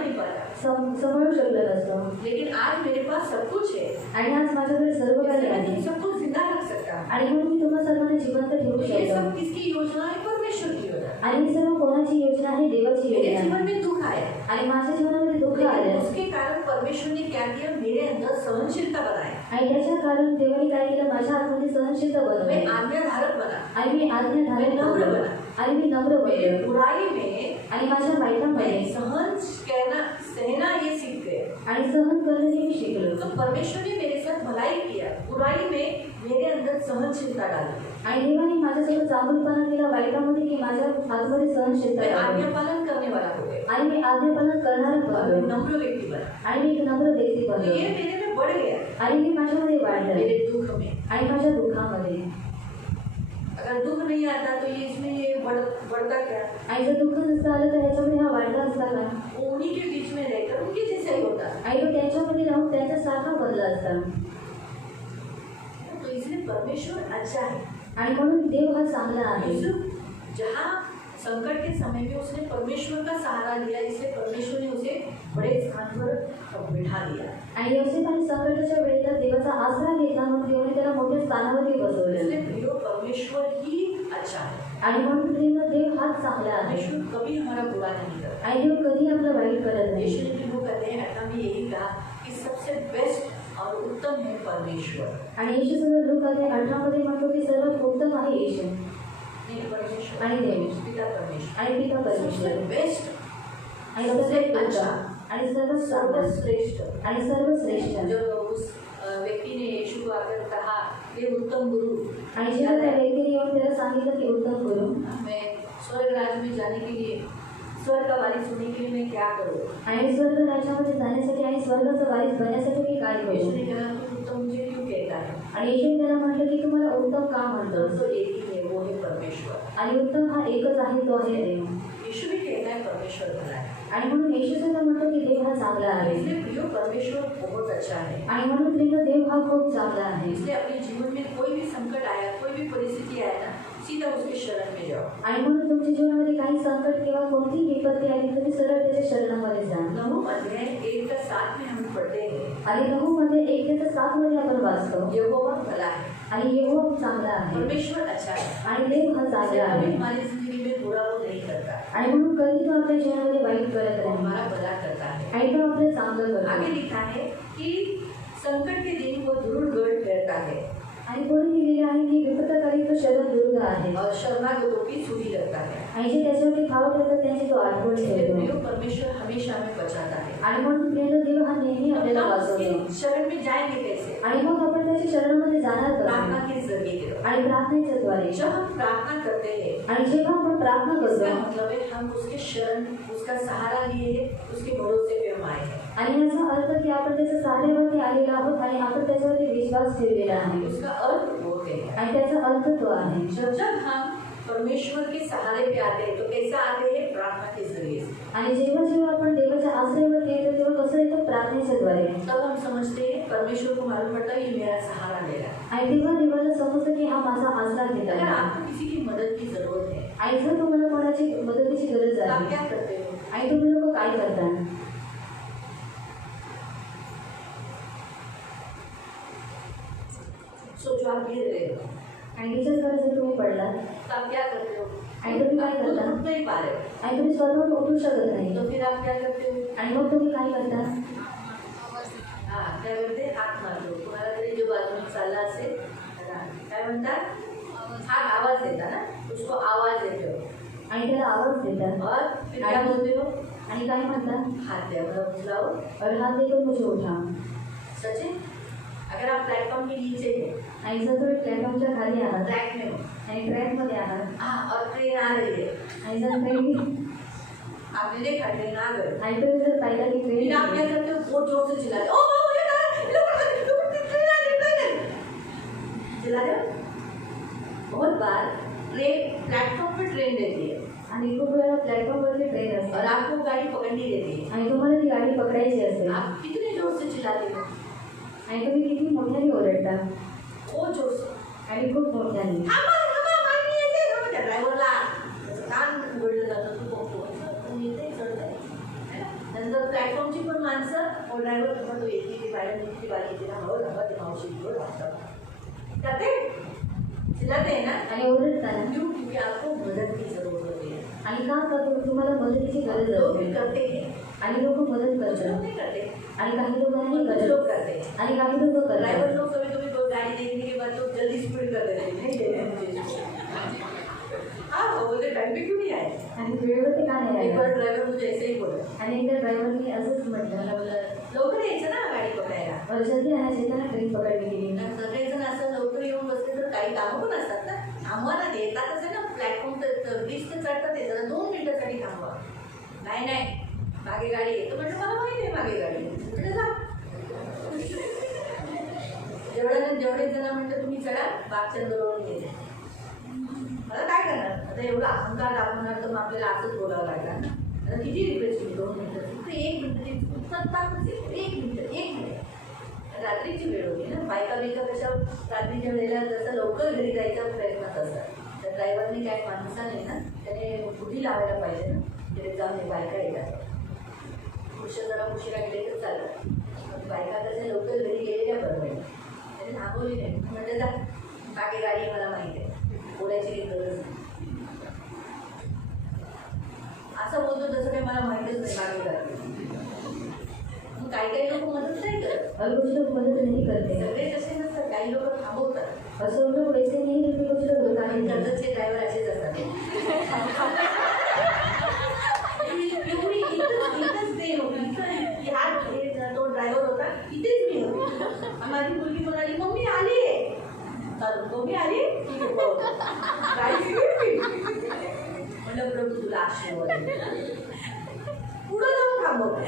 नहीं पाता. सांभाळू शकलो नसतो. लेकिन आज मेरे पास सब कुछ है. आणि आज माझ्याकडे सर्व काही आहे सब कुछ जिंदा रख सकता. आणि म्हणून मी तुम्हा सर्वांना जिवंत ठेवू ये शकतो. सब किसकी योजना है? परमेश्वर की योजना. आणि ही सर्व कोणाची योजना आहे? देवाची मेरे योजना जीवन आहे. में दुख आया, आणि माझ्या जीवनामध्ये दुःख लेकिन आलं उसके कारण परमेश्वर ने क्या किया? मेरे अंदर सहनशीलता बनाई. आणि त्याच्या कारण देवाने काय केलं? माझ्या आतमध्ये सहनशीलता मैं बनवली आज्ञाधारक बना. आणि मी आज्ञाधारक मैं नम्र बनलो. बना. आणि मी नम्र मेरे बनलो. बुराई में आणि माझ्या वाईटामध्ये मैं सहना ये सीख गए. आणि सहन करणं हे मी शिकलो. तो परमेश्वर ने मेरे साथ भलाई किया. बुराई में मेरे अंदर सहनशीलता डाली. आणि देवाने माझ्यासोबत चांगुलपणा केला वाईटामध्ये की माझ्या आतमध्ये सहनशीलता मैं लावली. आज्ञा पालन करने वाला हो गया. आणि मी आज्ञापालन करणारा और मैं बनलो. नम्र व्यक्ति बना. आणि मी एक नम्र व्यक्ती तो बनलो. ये मेरे में बढ़ गया. आणि हे माझ्यामध्ये वाढलं मेरे दुख में. आणि माझ्या दुःखामध्ये. अगर दुख नहीं आता तो ये इसमें ये बढ़ता क्या? आणि जर दुःख नसतं आलं तर ह्याच्यामध्ये हा वाढला असता का? वो उन्हीं के बीच में रहकर उनके जैसा ही होता. आणि तो त्यांच्यामध्ये राहून त्यांच्यासारखा बनला असता. तो इसलिए परमेश्वर अच्छा है. आणि म्हणून देव हा चांगला आहे. यूसुफ जहाँ संकट के समय में उसने परमेश्वर का सहारा लिया, इसलिए परमेश्वर ने उसे बड़े स्थान पर बिठा दिया. आणि योसेफाने संकटाच्या वेळेला देवाचा आसरा घेतला म्हणून देवाने त्याला मोठ्या स्थानावरती बसवले. इसलिए प्रियो परमेश्वर ही अच्छा है. आणि म्हणून प्रिय देव हाच चांगला आहे. परमेश्वर कभी हमारा बुरा नहीं करता. आणि देव कधी आपलं वाईट करत नाही. यीशु ने प्रभु कहते हैं, अट्ठा में यही कहा कि सबसे बेस्ट और उत्तम है परमेश्वर. आणि येशू सुद्धा लोक अध्याय 18 मध्ये म्हणतो की सर्वात उत्तम आहे येशू नहीं परमेश्वर आणि देव पिता परमेश्वर आणि पिता सबसे परमेश्वर बेस्ट आणि सबसे सर्वात अच्छा उत्तम आणि सर्वात चांगला सर्वश्रेष्ठ. आणि सर्वश्रेष्ठ. जब उस व्यक्ति ने यीशु को आकर कहा हे उत्तम गुरु, आणि जेव्हा त्या व्यक्तीने येऊन त्याला सांगितलं की उत्तम गुरु, मैं स्वर्ग राज्य में जाने के लिए, स्वर्ग का वारिस होने के लिए मैं क्या करूँ? आणि स्वर्ग राज्यामध्ये जाण्यासाठी आणि स्वर्गाचा वारीस बनण्यासाठी मी काय यीशु करू? ने कहा तू उत्तम मुझे क्यों कहता है? आणि येशूने त्याला म्हटलं की तुम्हाला उत्तम का म्हणतोस? तो एक ही है, वो है परमेश्वर. आणि उत्तम हा एकच आहे, तो आहे देव. यीशु भी कहता है परमेश्वर भला है. आणि म्हणून येशू सुद्धा म्हणतो की देव हा चांगला आहे. इसलिए प्रियो परमेश्वर बहुत अच्छा है. आणि म्हणून प्रिय देव हा खूप चांगला आहे. इसलिए अपने जीवन में कोई भी संकट आया, कोई भी परिस्थिति आया ना, सीधा उसके शरण में जाओ. आणि म्हणून तुमच्या जीवनामध्ये काही संकट किंवा कोणतीही विपत्ती आली तुम्ही सरळ त्याच्या शरणामध्ये जा. नहूम अध्याय 1:7 में हम पढ़ते हैं, आणि नहूमध्ये 1:7 मध्ये आपण वाचतो यहोवा भला है. आणि यहोवा चांगला आहे. परमेश्वर अच्छा है. आणि देव हा चांगला कभी आहे. हमारी जिंदगी में बुरा वो नहीं करता. आणि म्हणून कधी तो आपल्या जीवनामध्ये वाईट करत वो नाही हमारा भला करता है. आणि तो आपलं चांगलं आगे करतो. लिखा है कि संकट के दिन वो ध्रुव गढ़ ठहरता है आणि पुढे लिहिलेले आहे की विपत्काळी तो शरण दुर्ग आहे. और शरणागतों की सुधि लगता है. आणि जे त्याच्यावरती खाव ठेवतात त्यांची तो आठवण इसलिए ठेवतो. प्रियो परमेश्वर हमेशा हमें बचाता है. आणि म्हणून प्रिय देव हा नेहमी आपल्याला हम वाचवतो. उसके शरण में जाएंगे कैसे? आणि मग आपण त्याच्या शरणामध्ये जाणार प्रार्थना कसं? के जरिए. आणि प्रार्थनेच्या द्वारे. जब हम प्रार्थना करते हैं, आणि जेव्हा आपण प्रार्थना इसका करतो मतलब है हम उसके शरण, उसका सहारा लिए हैं, उसके भरोसे पे हम आए हैं. आणि याचा अर्थ की आपण त्याच्या सहाऱ्यावरती आलेलो आहोत आणि आपण त्याच्यावरती विश्वास ठेवलेला आहे. उसका अर्थ वो है. आणि त्याचा अर्थ तो आहे. जब हम परमेश्वर के सहारे पे आते हैं तो कैसा आते हैं? प्रार्थना के जरिए से। आणि जेव्हा जेव्हा आपण देवाच्या आश्रयावरती येतो तेव्हा कसं येतं? प्रार्थनेच्या द्वारे. तब हम समझते हैं, परमेश्वर को मालूम पड़ता है ये मेरा सहारा लेगा। आणि तेव्हा देवाला समजतं की हा माझा आसरा घेत अगर आहे. आपको किसी की मदद की जरूरत है आणि जर तुम्हाला कोणाची मदतीची गरज तो आप आहे क्या करते हो? आणि तुम्ही लोक काय करता? सोचो आप गिर रहे हो आणि विचार करा जर तुम्ही पडला तो आप क्या करते हो? आणि तुम्ही काय आप खुद करता? उठ नहीं पा रहे आणि तुम्ही स्वतःहून उठू शकत नाही तो फिर आप क्या करते हो? आणि मग तुम्ही काय करता? हाँ, क्या करते? हात मारतो. तुम्हाला तरी जो बाजूने चालला असेल त्याला काय म्हणतात? हात आवाज देता ना, उसको आवाज देते हो. आणि त्याला आवाज देतात और फिर क्या बोलते हो? आणि काय म्हणता? हाथ दे, मतलब बुलाओ. और हात देकर मुझे उठा. सच है? अगर आप प्लेटफॉर्म के नीचे हो, आणि जर तुम्ही प्लॅटफॉर्मच्या खाली आहात ट्रैक में हो, आणि ट्रॅकमध्ये आहात हाँ, और ट्रेन आ रही है, आणि जर ट्रेन आपने देखा ट्रेन आ गई, आणि तुम्ही जर पाहिला की फिर आप क्या ट्रेन करते हो? बहुत जोर से चिल्लाते हो, ओ बाबू ये ट्रेन आ गई. चिल्लाते हो? बहुत बार ट्रेन प्लेटफॉर्म पर ट्रेन रहती है आणि खूप वेळा प्लॅटफॉर्मवरती ट्रेन असते और आपको गाड़ी पकड़नी रहती है. आणि तुम्हाला ती गाडी पकडायची असते आप कितने जोर से चिल्लाते हो? आणि तुम्ही किती मोठ्याने ओरडता बहुत जोर से. आणि खूप मोठ्याने. मागणी येते ना त्या ड्रायव्हरला कान उघडलं जातं, तू बघतो पण येते चढतंय है ना. नंतर प्लॅटफॉर्मची पण माणसं और ड्रायव्हर म्हणतो येते ती बाहेर किती बारी येते ना, हो ना ते मावशी घेऊन वाटतं करते चिल्लाते हैं ना. आणि ओरडताना क्यों? क्योंकि आपको मदद की जरूरत होती है. आणि का करतो? तुम्हाला मदतीची गरज लोग भी असते करते हैं, आणि लोक मदत कुछ लोग करतात नहीं करते, आणि काही लोक नाही कुछ करत लोग करते हैं. आणि काही लोक ड्राइवर करतात. लोग कभी कभी कोई गाड़ी देखने के बाद तो जल्दी स्पीड कर देते हैं, नहीं देते हैं मुझे इसको. हाँ, वो बोलते टाइम पे क्यों नहीं आए? आणि वेळेवरती का नाही एक बार आला? ड्राइवर मुझे ऐसे ही बोला, आणि एकदा ड्रायव्हरनी असंच म्हटलं मला बोलला लवकर यायचं ना गाडी पकडायला. और जल्दी आणायची येताना ट्रेन पकडली गेली. आणि सगळेजण असं लवकर येऊन बसले तर काही कामं पण असतात ना. थांबवा ना, ते येतातच आहे ना प्लॅटफॉर्म तर ब्रिज तर चढतात ते, जरा 2 मिनिटासाठी थांबवा. नाही मागे गाडी आहे. तर म्हटलं मला माहिती आहे मागे गाडी आहे. म्हटलं जा. जेवढे जण म्हटलं तुम्ही चढा, बागच्या जवळून येते. मला काय करणार आता? एवढा अहंकार दाखवणार तर मग आपल्याला असंच बोलावं लागणार ना. आता किती रिक्वेस्ट केली? 2 मिनिटं फक्त 1 मिनिट सत्ताच 1 मिनिट. रात्रीची वेळ होती ना, बायका कशा रात्रीच्या वेळेला जसं लवकर घरी जायचा प्रयत्नात असतात. तर ड्रायव्हरने काय माणसाने ना त्याने बुद्धी लावायला पाहिजे ना, तिथे जाऊन हे बायका येतात. पुरुष जरा उशिरा गेले तर चालतात, पण बायका तशा लवकर घरी गेलेल्या बरोबर त्याने थांबवली नाही. म्हणजे जा बाकी गाडी मला माहिती आहे, बोलायची काही गरज नाही. असं बोलतो तसं काही मला माहितीच नाही मागे गाडी. मग काही लोक मदत नाही करत, और कुछ लोग मदद नहीं करते. सगळे तसे नसतात. काही लोक थांबवतात. और सब लोग वैसे नहीं रहते, कुछ लोग होता आणि नहीं. कर्जतचे ड्रायव्हर असेच असतात. एवढी इथंच ते होती, तो ड्रायव्हर होता, इथेच मी होती. आणि माझी मुलगी म्हणाली मम्मी आली चालू, मम्मी आली गाडी म्हणलं प्रभू तुला आशीर्वाद. पुढं जाऊन थांबवलं,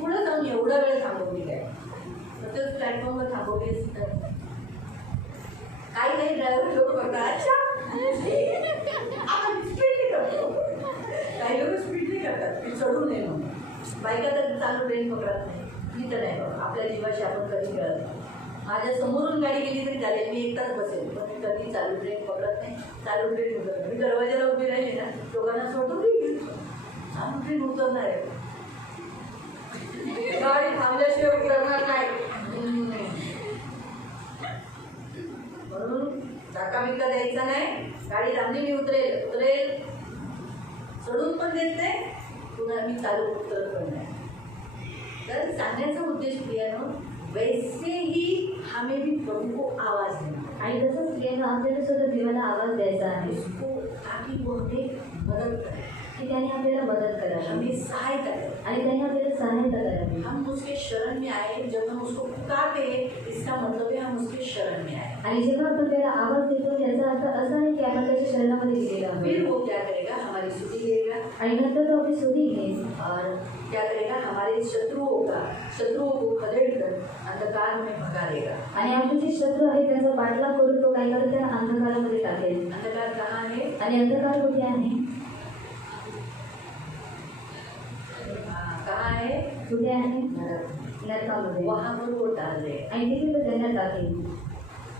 पुढं जाऊन एवढा वेळ थांबवली काय, तेच प्लॅटफॉर्मवर थांबवली. काही ड्रायव्हर लोक बघतात अच्छा आपण स्पीडली करतो, काही लोक स्पीडली करतात की चढू नये म्हणून. बायका तर चालू ट्रेन पकडत नाही. मी तर नाही बाबा, आपल्या जीवाशी आपण कधी कळत नाही. माझ्या समोरून गाडी गेली तरी चालेल, मी एकटाच बसेल, पण मी कधी चालू ट्रेन पकडत नाही, चालू ट्रेन उतरत नाही. मी दरवाजाला उभी राहिली ना, दोघांना सोडून चालू ट्रेन उतरणार आहे. गाडी थांबल्याशिवाय उतरणार नाही. म्हणून धक्का बिक्का द्यायचा नाही. गाडी थांबली मी उतरेल चढून पण देत नाही, पुन्हा मी चालू उतरत पण नाही. तर सांगण्याचा उद्देश प्रियानो, वैसे ही हमें भी प्रभु को आवाज देना. आणि तसंच प्रियानं आपल्याला सुद्धा देवाला आवाज द्यायचा आहे उसको ताकि वो हमें मदद करे, की त्याने आपल्याला मदत करावी हमें सहायता करे. आणि त्याने आपल्याला सहायता करावी. हम उसके शरण में आए, जब हम उसको पुकारते हैं इसका मतलब है हम उसके शरण में आए. आणि जेव्हा आपण त्याला आवाज देतो त्याचा अर्थ असा आहे की आपण त्याच्या शरणामध्ये गेलेलो फिर आहोत. वो क्या करेगा? हमारी स्तुति करेगा आणि नंतर तो आपली स्तुती घेईल और क्या करेगा? हमारे शत्रुओं को खदेड़ कर अंधकार अंधकार में भगा देगा। आणि आपले जे शत्रू आहेत त्यांचा पाठलाग करून तो काय करतो, त्या अंधकारामध्ये टाकेल. अंधकार कहाँ है? आणि अंधकार कुठे आहे? कहाँ है? कुठे आहे? नरक। नरकामध्ये. वहाँ पर वो डाल दे। आणि तिथे तो त्यांना टाकेल.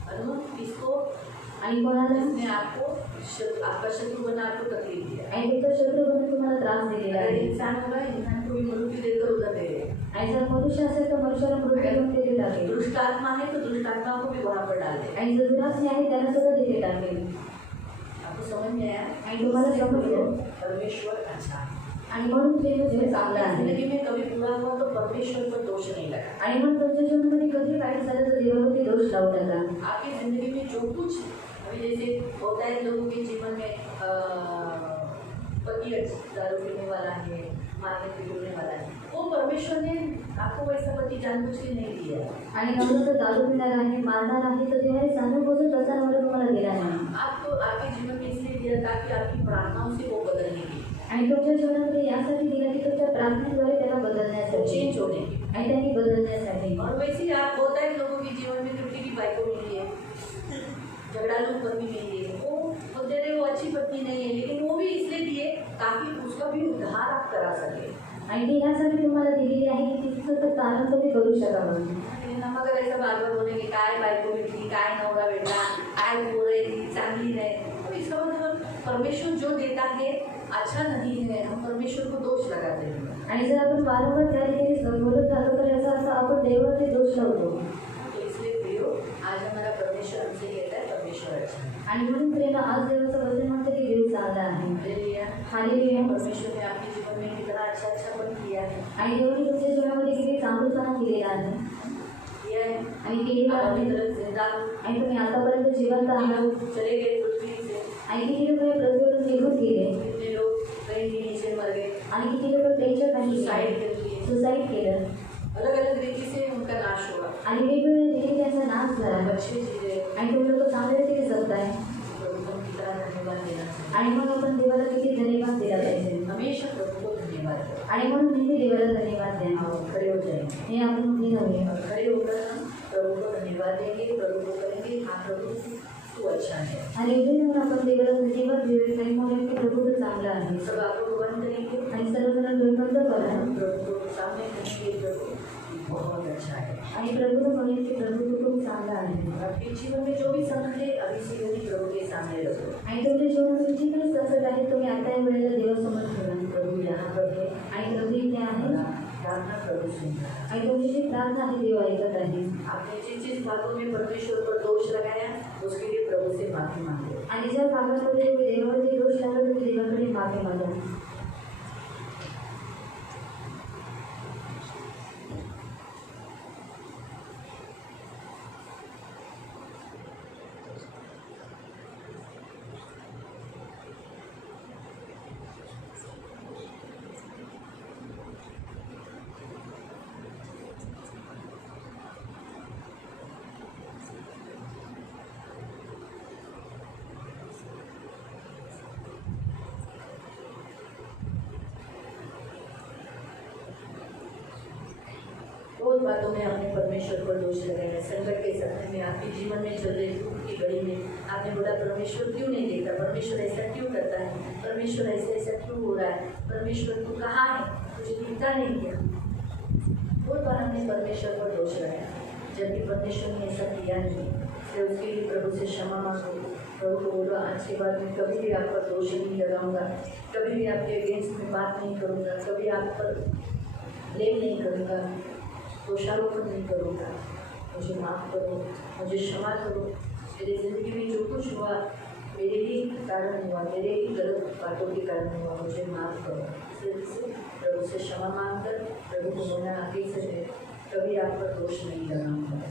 और किसको? आणि कोणाला? जिसने आपको आपका शत्रु बना आपको तकलीफ दिया। आणि तो शत्रू बनून तुम्हाला त्रास दिलेला अगर आहे. इंसान होगा, इंसान को भी मृत्यु देकर उधर दे दे। आणि जर मनुष्य असेल तर मनुष्याला मृत्यू देऊन तिथे टाकेल. दुष्ट आत्मा है तो दुष्ट आत्मा को भी वहाँ पर डाल दे। आणि जो दुरात्मे आहे त्याला सुद्धा तिथे टाकेल. आपको समझ में आया? आणि तुम्हाला समजलं. परमेश्वर अच्छा है। आणि म्हणून प्रेम म्हणजे चांगला आहे. जिंदगी में कभी बुरा हुआ तो परमेश्वर पर दोष नहीं लगा। आणि मग तुमच्या जीवनामध्ये कधी वाईट झालं तर देवावरती दोष लावू नका. आपकी जिंदगी में जो कुछ अभी जैसे होता है लोगों के जीवन में पति दारू पीने वाला है, मारने पीटने वाला है, वो परमेश्वर ने आपको वैसा पति जानबूझ के नहीं दिया। आणि नवरा तर दारू पिणार आहे, मारणार आहे, तर देवाने जाणून तसा नवरा तुम्हाला दिला नाही. आपको आपके जीवन में इसलिए दिया ताकि आपकी प्रार्थनाओं से वो बदलने की, आणि तुमच्या जीवनामध्ये यासाठी दिला की तुमच्या प्रार्थनेद्वारे त्याला वो बदलण्यासाठी चेंज होने की। आणि त्यांनी बदलण्यासाठी. और वैसे ही आप होता है लोगों के जीवन में त्रुटि की बाइको मिली है, झगड़ालू पत्नी मिली है, वो बोलते रहे वो अच्छी पत्नी नहीं है, लेकिन वो भी इसलिए दिए ताकि उसका भी उद्धार आप करा सके। आणि ती यासाठी तुम्हाला दिलेली आहे की तिचं तर कारण तुम्ही करू शकावं. लेकिन हम अगर ऐसा बार बार बोलेंगे काय बायको भेटली, काय नवरा भेटला, काय बोलायची चांगली नाही, तो इसका मतलब परमेश्वर जो देता है अच्छा नहीं है, हम परमेश्वर को दोष लगाते हैं। आणि जर आपण वारंवार त्या रीतीने बोलत राहतो तर याचा अर्थ आपण देवावरती दोष लावतो. तो इसलिए प्रियो, आज हमारा परमेश्वर हमसे कहता है परमेश्वर अच्छा है। आणि म्हणून प्रेम आज देवाचं वचन म्हणतं की देव चांगला आहे. हालेलुया। हालेलुया. परमेश्वर ने आपके जीवन में कितना अच्छा अच्छा पण किया है, आणि देवाने तुमच्या जीवनामध्ये किती चांगलपणा केलेला आहे किया है। आणि केलेला आप आहे. अभी तक जिंदा हो, आणि तुम्ही आतापर्यंत जिवंत कितने आहात. लोग चले गए पृथ्वी से, आणि किती लोक या पृथ्वीवरून निघून गेले. कितने लोग कहीं भी नीचे मर गए, आणि किती लोक त्यांच्या काही सुसाइड कर लिए, सुसाईड केलं. अलग अलग रीति से उनका नाश हुआ। आणि वेगवेगळ्या रीतीने त्यांचा नाश झाला. आप अच्छे जी रहे, आणि तुम्ही लोक चांगल्या रीतीने जगताय. प्रभु को कितना धन्यवाद देना चाहिए। आणि मग आपण देवाला किती धन्यवाद दिला पाहिजे. हमेशा प्रभु को धन्यवाद दो। आणि म्हणून नेहमी देवाला धन्यवाद द्या. आओ खड़े हो जाएंगे, हे आपण उभे राहूया. और खड़े होकर हम प्रभु को धन्यवाद देंगे, प्रभु को कहेंगे हाँ प्रभु तू अच्छा है। आणि उभे राहून आपण देवाला धन्यवाद देऊया. काही म्हणूया की प्रभू तर चांगला आहे. सब आपको बंद करेंगे, आणि सर्वजण डोळे बंद करा. प्रभु को सामने कहेंगे प्रभु बहुत अच्छा है। आणि प्रभूला म्हणूया की प्रभू तू खूप चांगला आहे. आपके जीवन में जो भी संकट है अभी से वही प्रभु के सामने रखो। आणि तुमच्या जीवनामध्ये जी काही संकट आहे तुम्ही आता या वेळेला देवासमोर ठेवा. प्रभु यहाँ पर है, आणि प्रभू इथे आहे. प्रार्थना प्रभु सुन रहा है। आणि तुमची जी प्रार्थना आहे देव ऐकत आहे. आपने जिस जिस बातों में परमेश्वर पर दोष लगाया उसके लिए प्रभु से माफी मांगो। आणि ज्या भागामध्ये तुम्ही देवावरती दोष लावला तर देवाकडे माफी मागा. बहुत बातों में आपने परमेश्वर पर दोष लगाया। संकट के समय में आपके जीवन में चल रही दुख की घड़ी में आपने बोला परमेश्वर क्यों नहीं देखता, परमेश्वर ऐसा क्यों करता है, परमेश्वर ऐसा ऐसा क्यों हो रहा है, परमेश्वर तू कहाँ है, तुझे दिखता नहीं क्या। बहुत बार हमने परमेश्वर पर दोष लगाया, जबकि परमेश्वर ने ऐसा किया नहीं। फिर उसके लिए प्रभु से क्षमा मांगो। प्रभु को बोलो आज के बाद मैं कभी भी आप पर दोष नहीं लगाऊंगा, कभी भी आपके अगेंस्ट में बात नहीं करूँगा, कभी आप पर ब्लेम नहीं करूँगा, दोषारोपण नहीं करूँगा। मुझे माफ़ करो, मुझे क्षमा करो। मेरी ज़िंदगी में जो कुछ हुआ मेरे ही कारण हुआ, मेरे ही गलत बातों के कारण हुआ, मुझे माफ़ करो। इसलिए प्रभु से क्षमा मांगकर प्रभु को बोलना आगे से है, कभी आप पर दोष नहीं लगाऊंगा।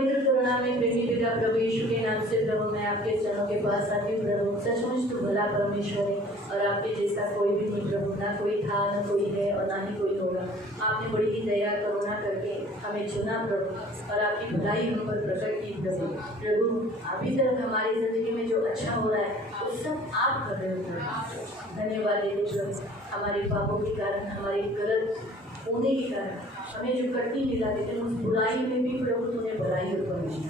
पवित्र करुणामय प्रेमी पिता प्रभु यीशु के नाम से प्रभु मैं आपके चरणों के पास आती हूँ प्रभु। सचमुच तो भला परमेश्वर है और आपके जैसा कोई भी नहीं प्रभु, ना कोई था ना कोई है और ना ही कोई होगा। आपने बड़ी ही दया करुणा करके हमें चुना प्रभु और आपकी भलाई हम पर प्रकट की प्रभु। प्रभु अभी तक हमारी जिंदगी में जो अच्छा हो रहा है वो सब आप कर रहे हो प्रभु। धन्यवाद देते प्रभु, हमारे पापों के कारण, हमारे गलत होने के कारण हमें जो कठिन मिला देते हैं उस बुराई में भी प्रभु तूने भलाई उत्पन्न की,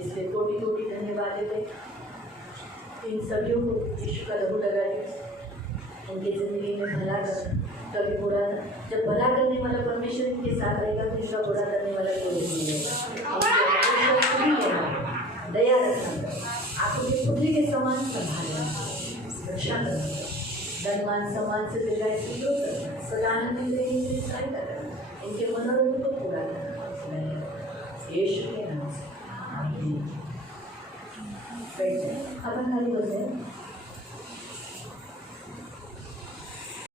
इसलिए कोटि कोटि धन्यवाद देते। इन सभी को यीशु का लहू लगा दिया, उनकी जिंदगी में भला कर, कभी बुरा ना। जब भला करने वाला परमेश्वर इनके साथ रहेगा तो इसका बुरा करने वाला कोई नहीं रहेगा। दया रखना, आपको के पुत्री के समान संभालना, रक्षा करना, धनवान सम्मान से दीर्घायु स्वीकार करना, सदानंद में रहने की सहायता करना, इनके मनोरथ को पूरा करना। यीशु के नाम से आमीन। आपण खाली बसेल।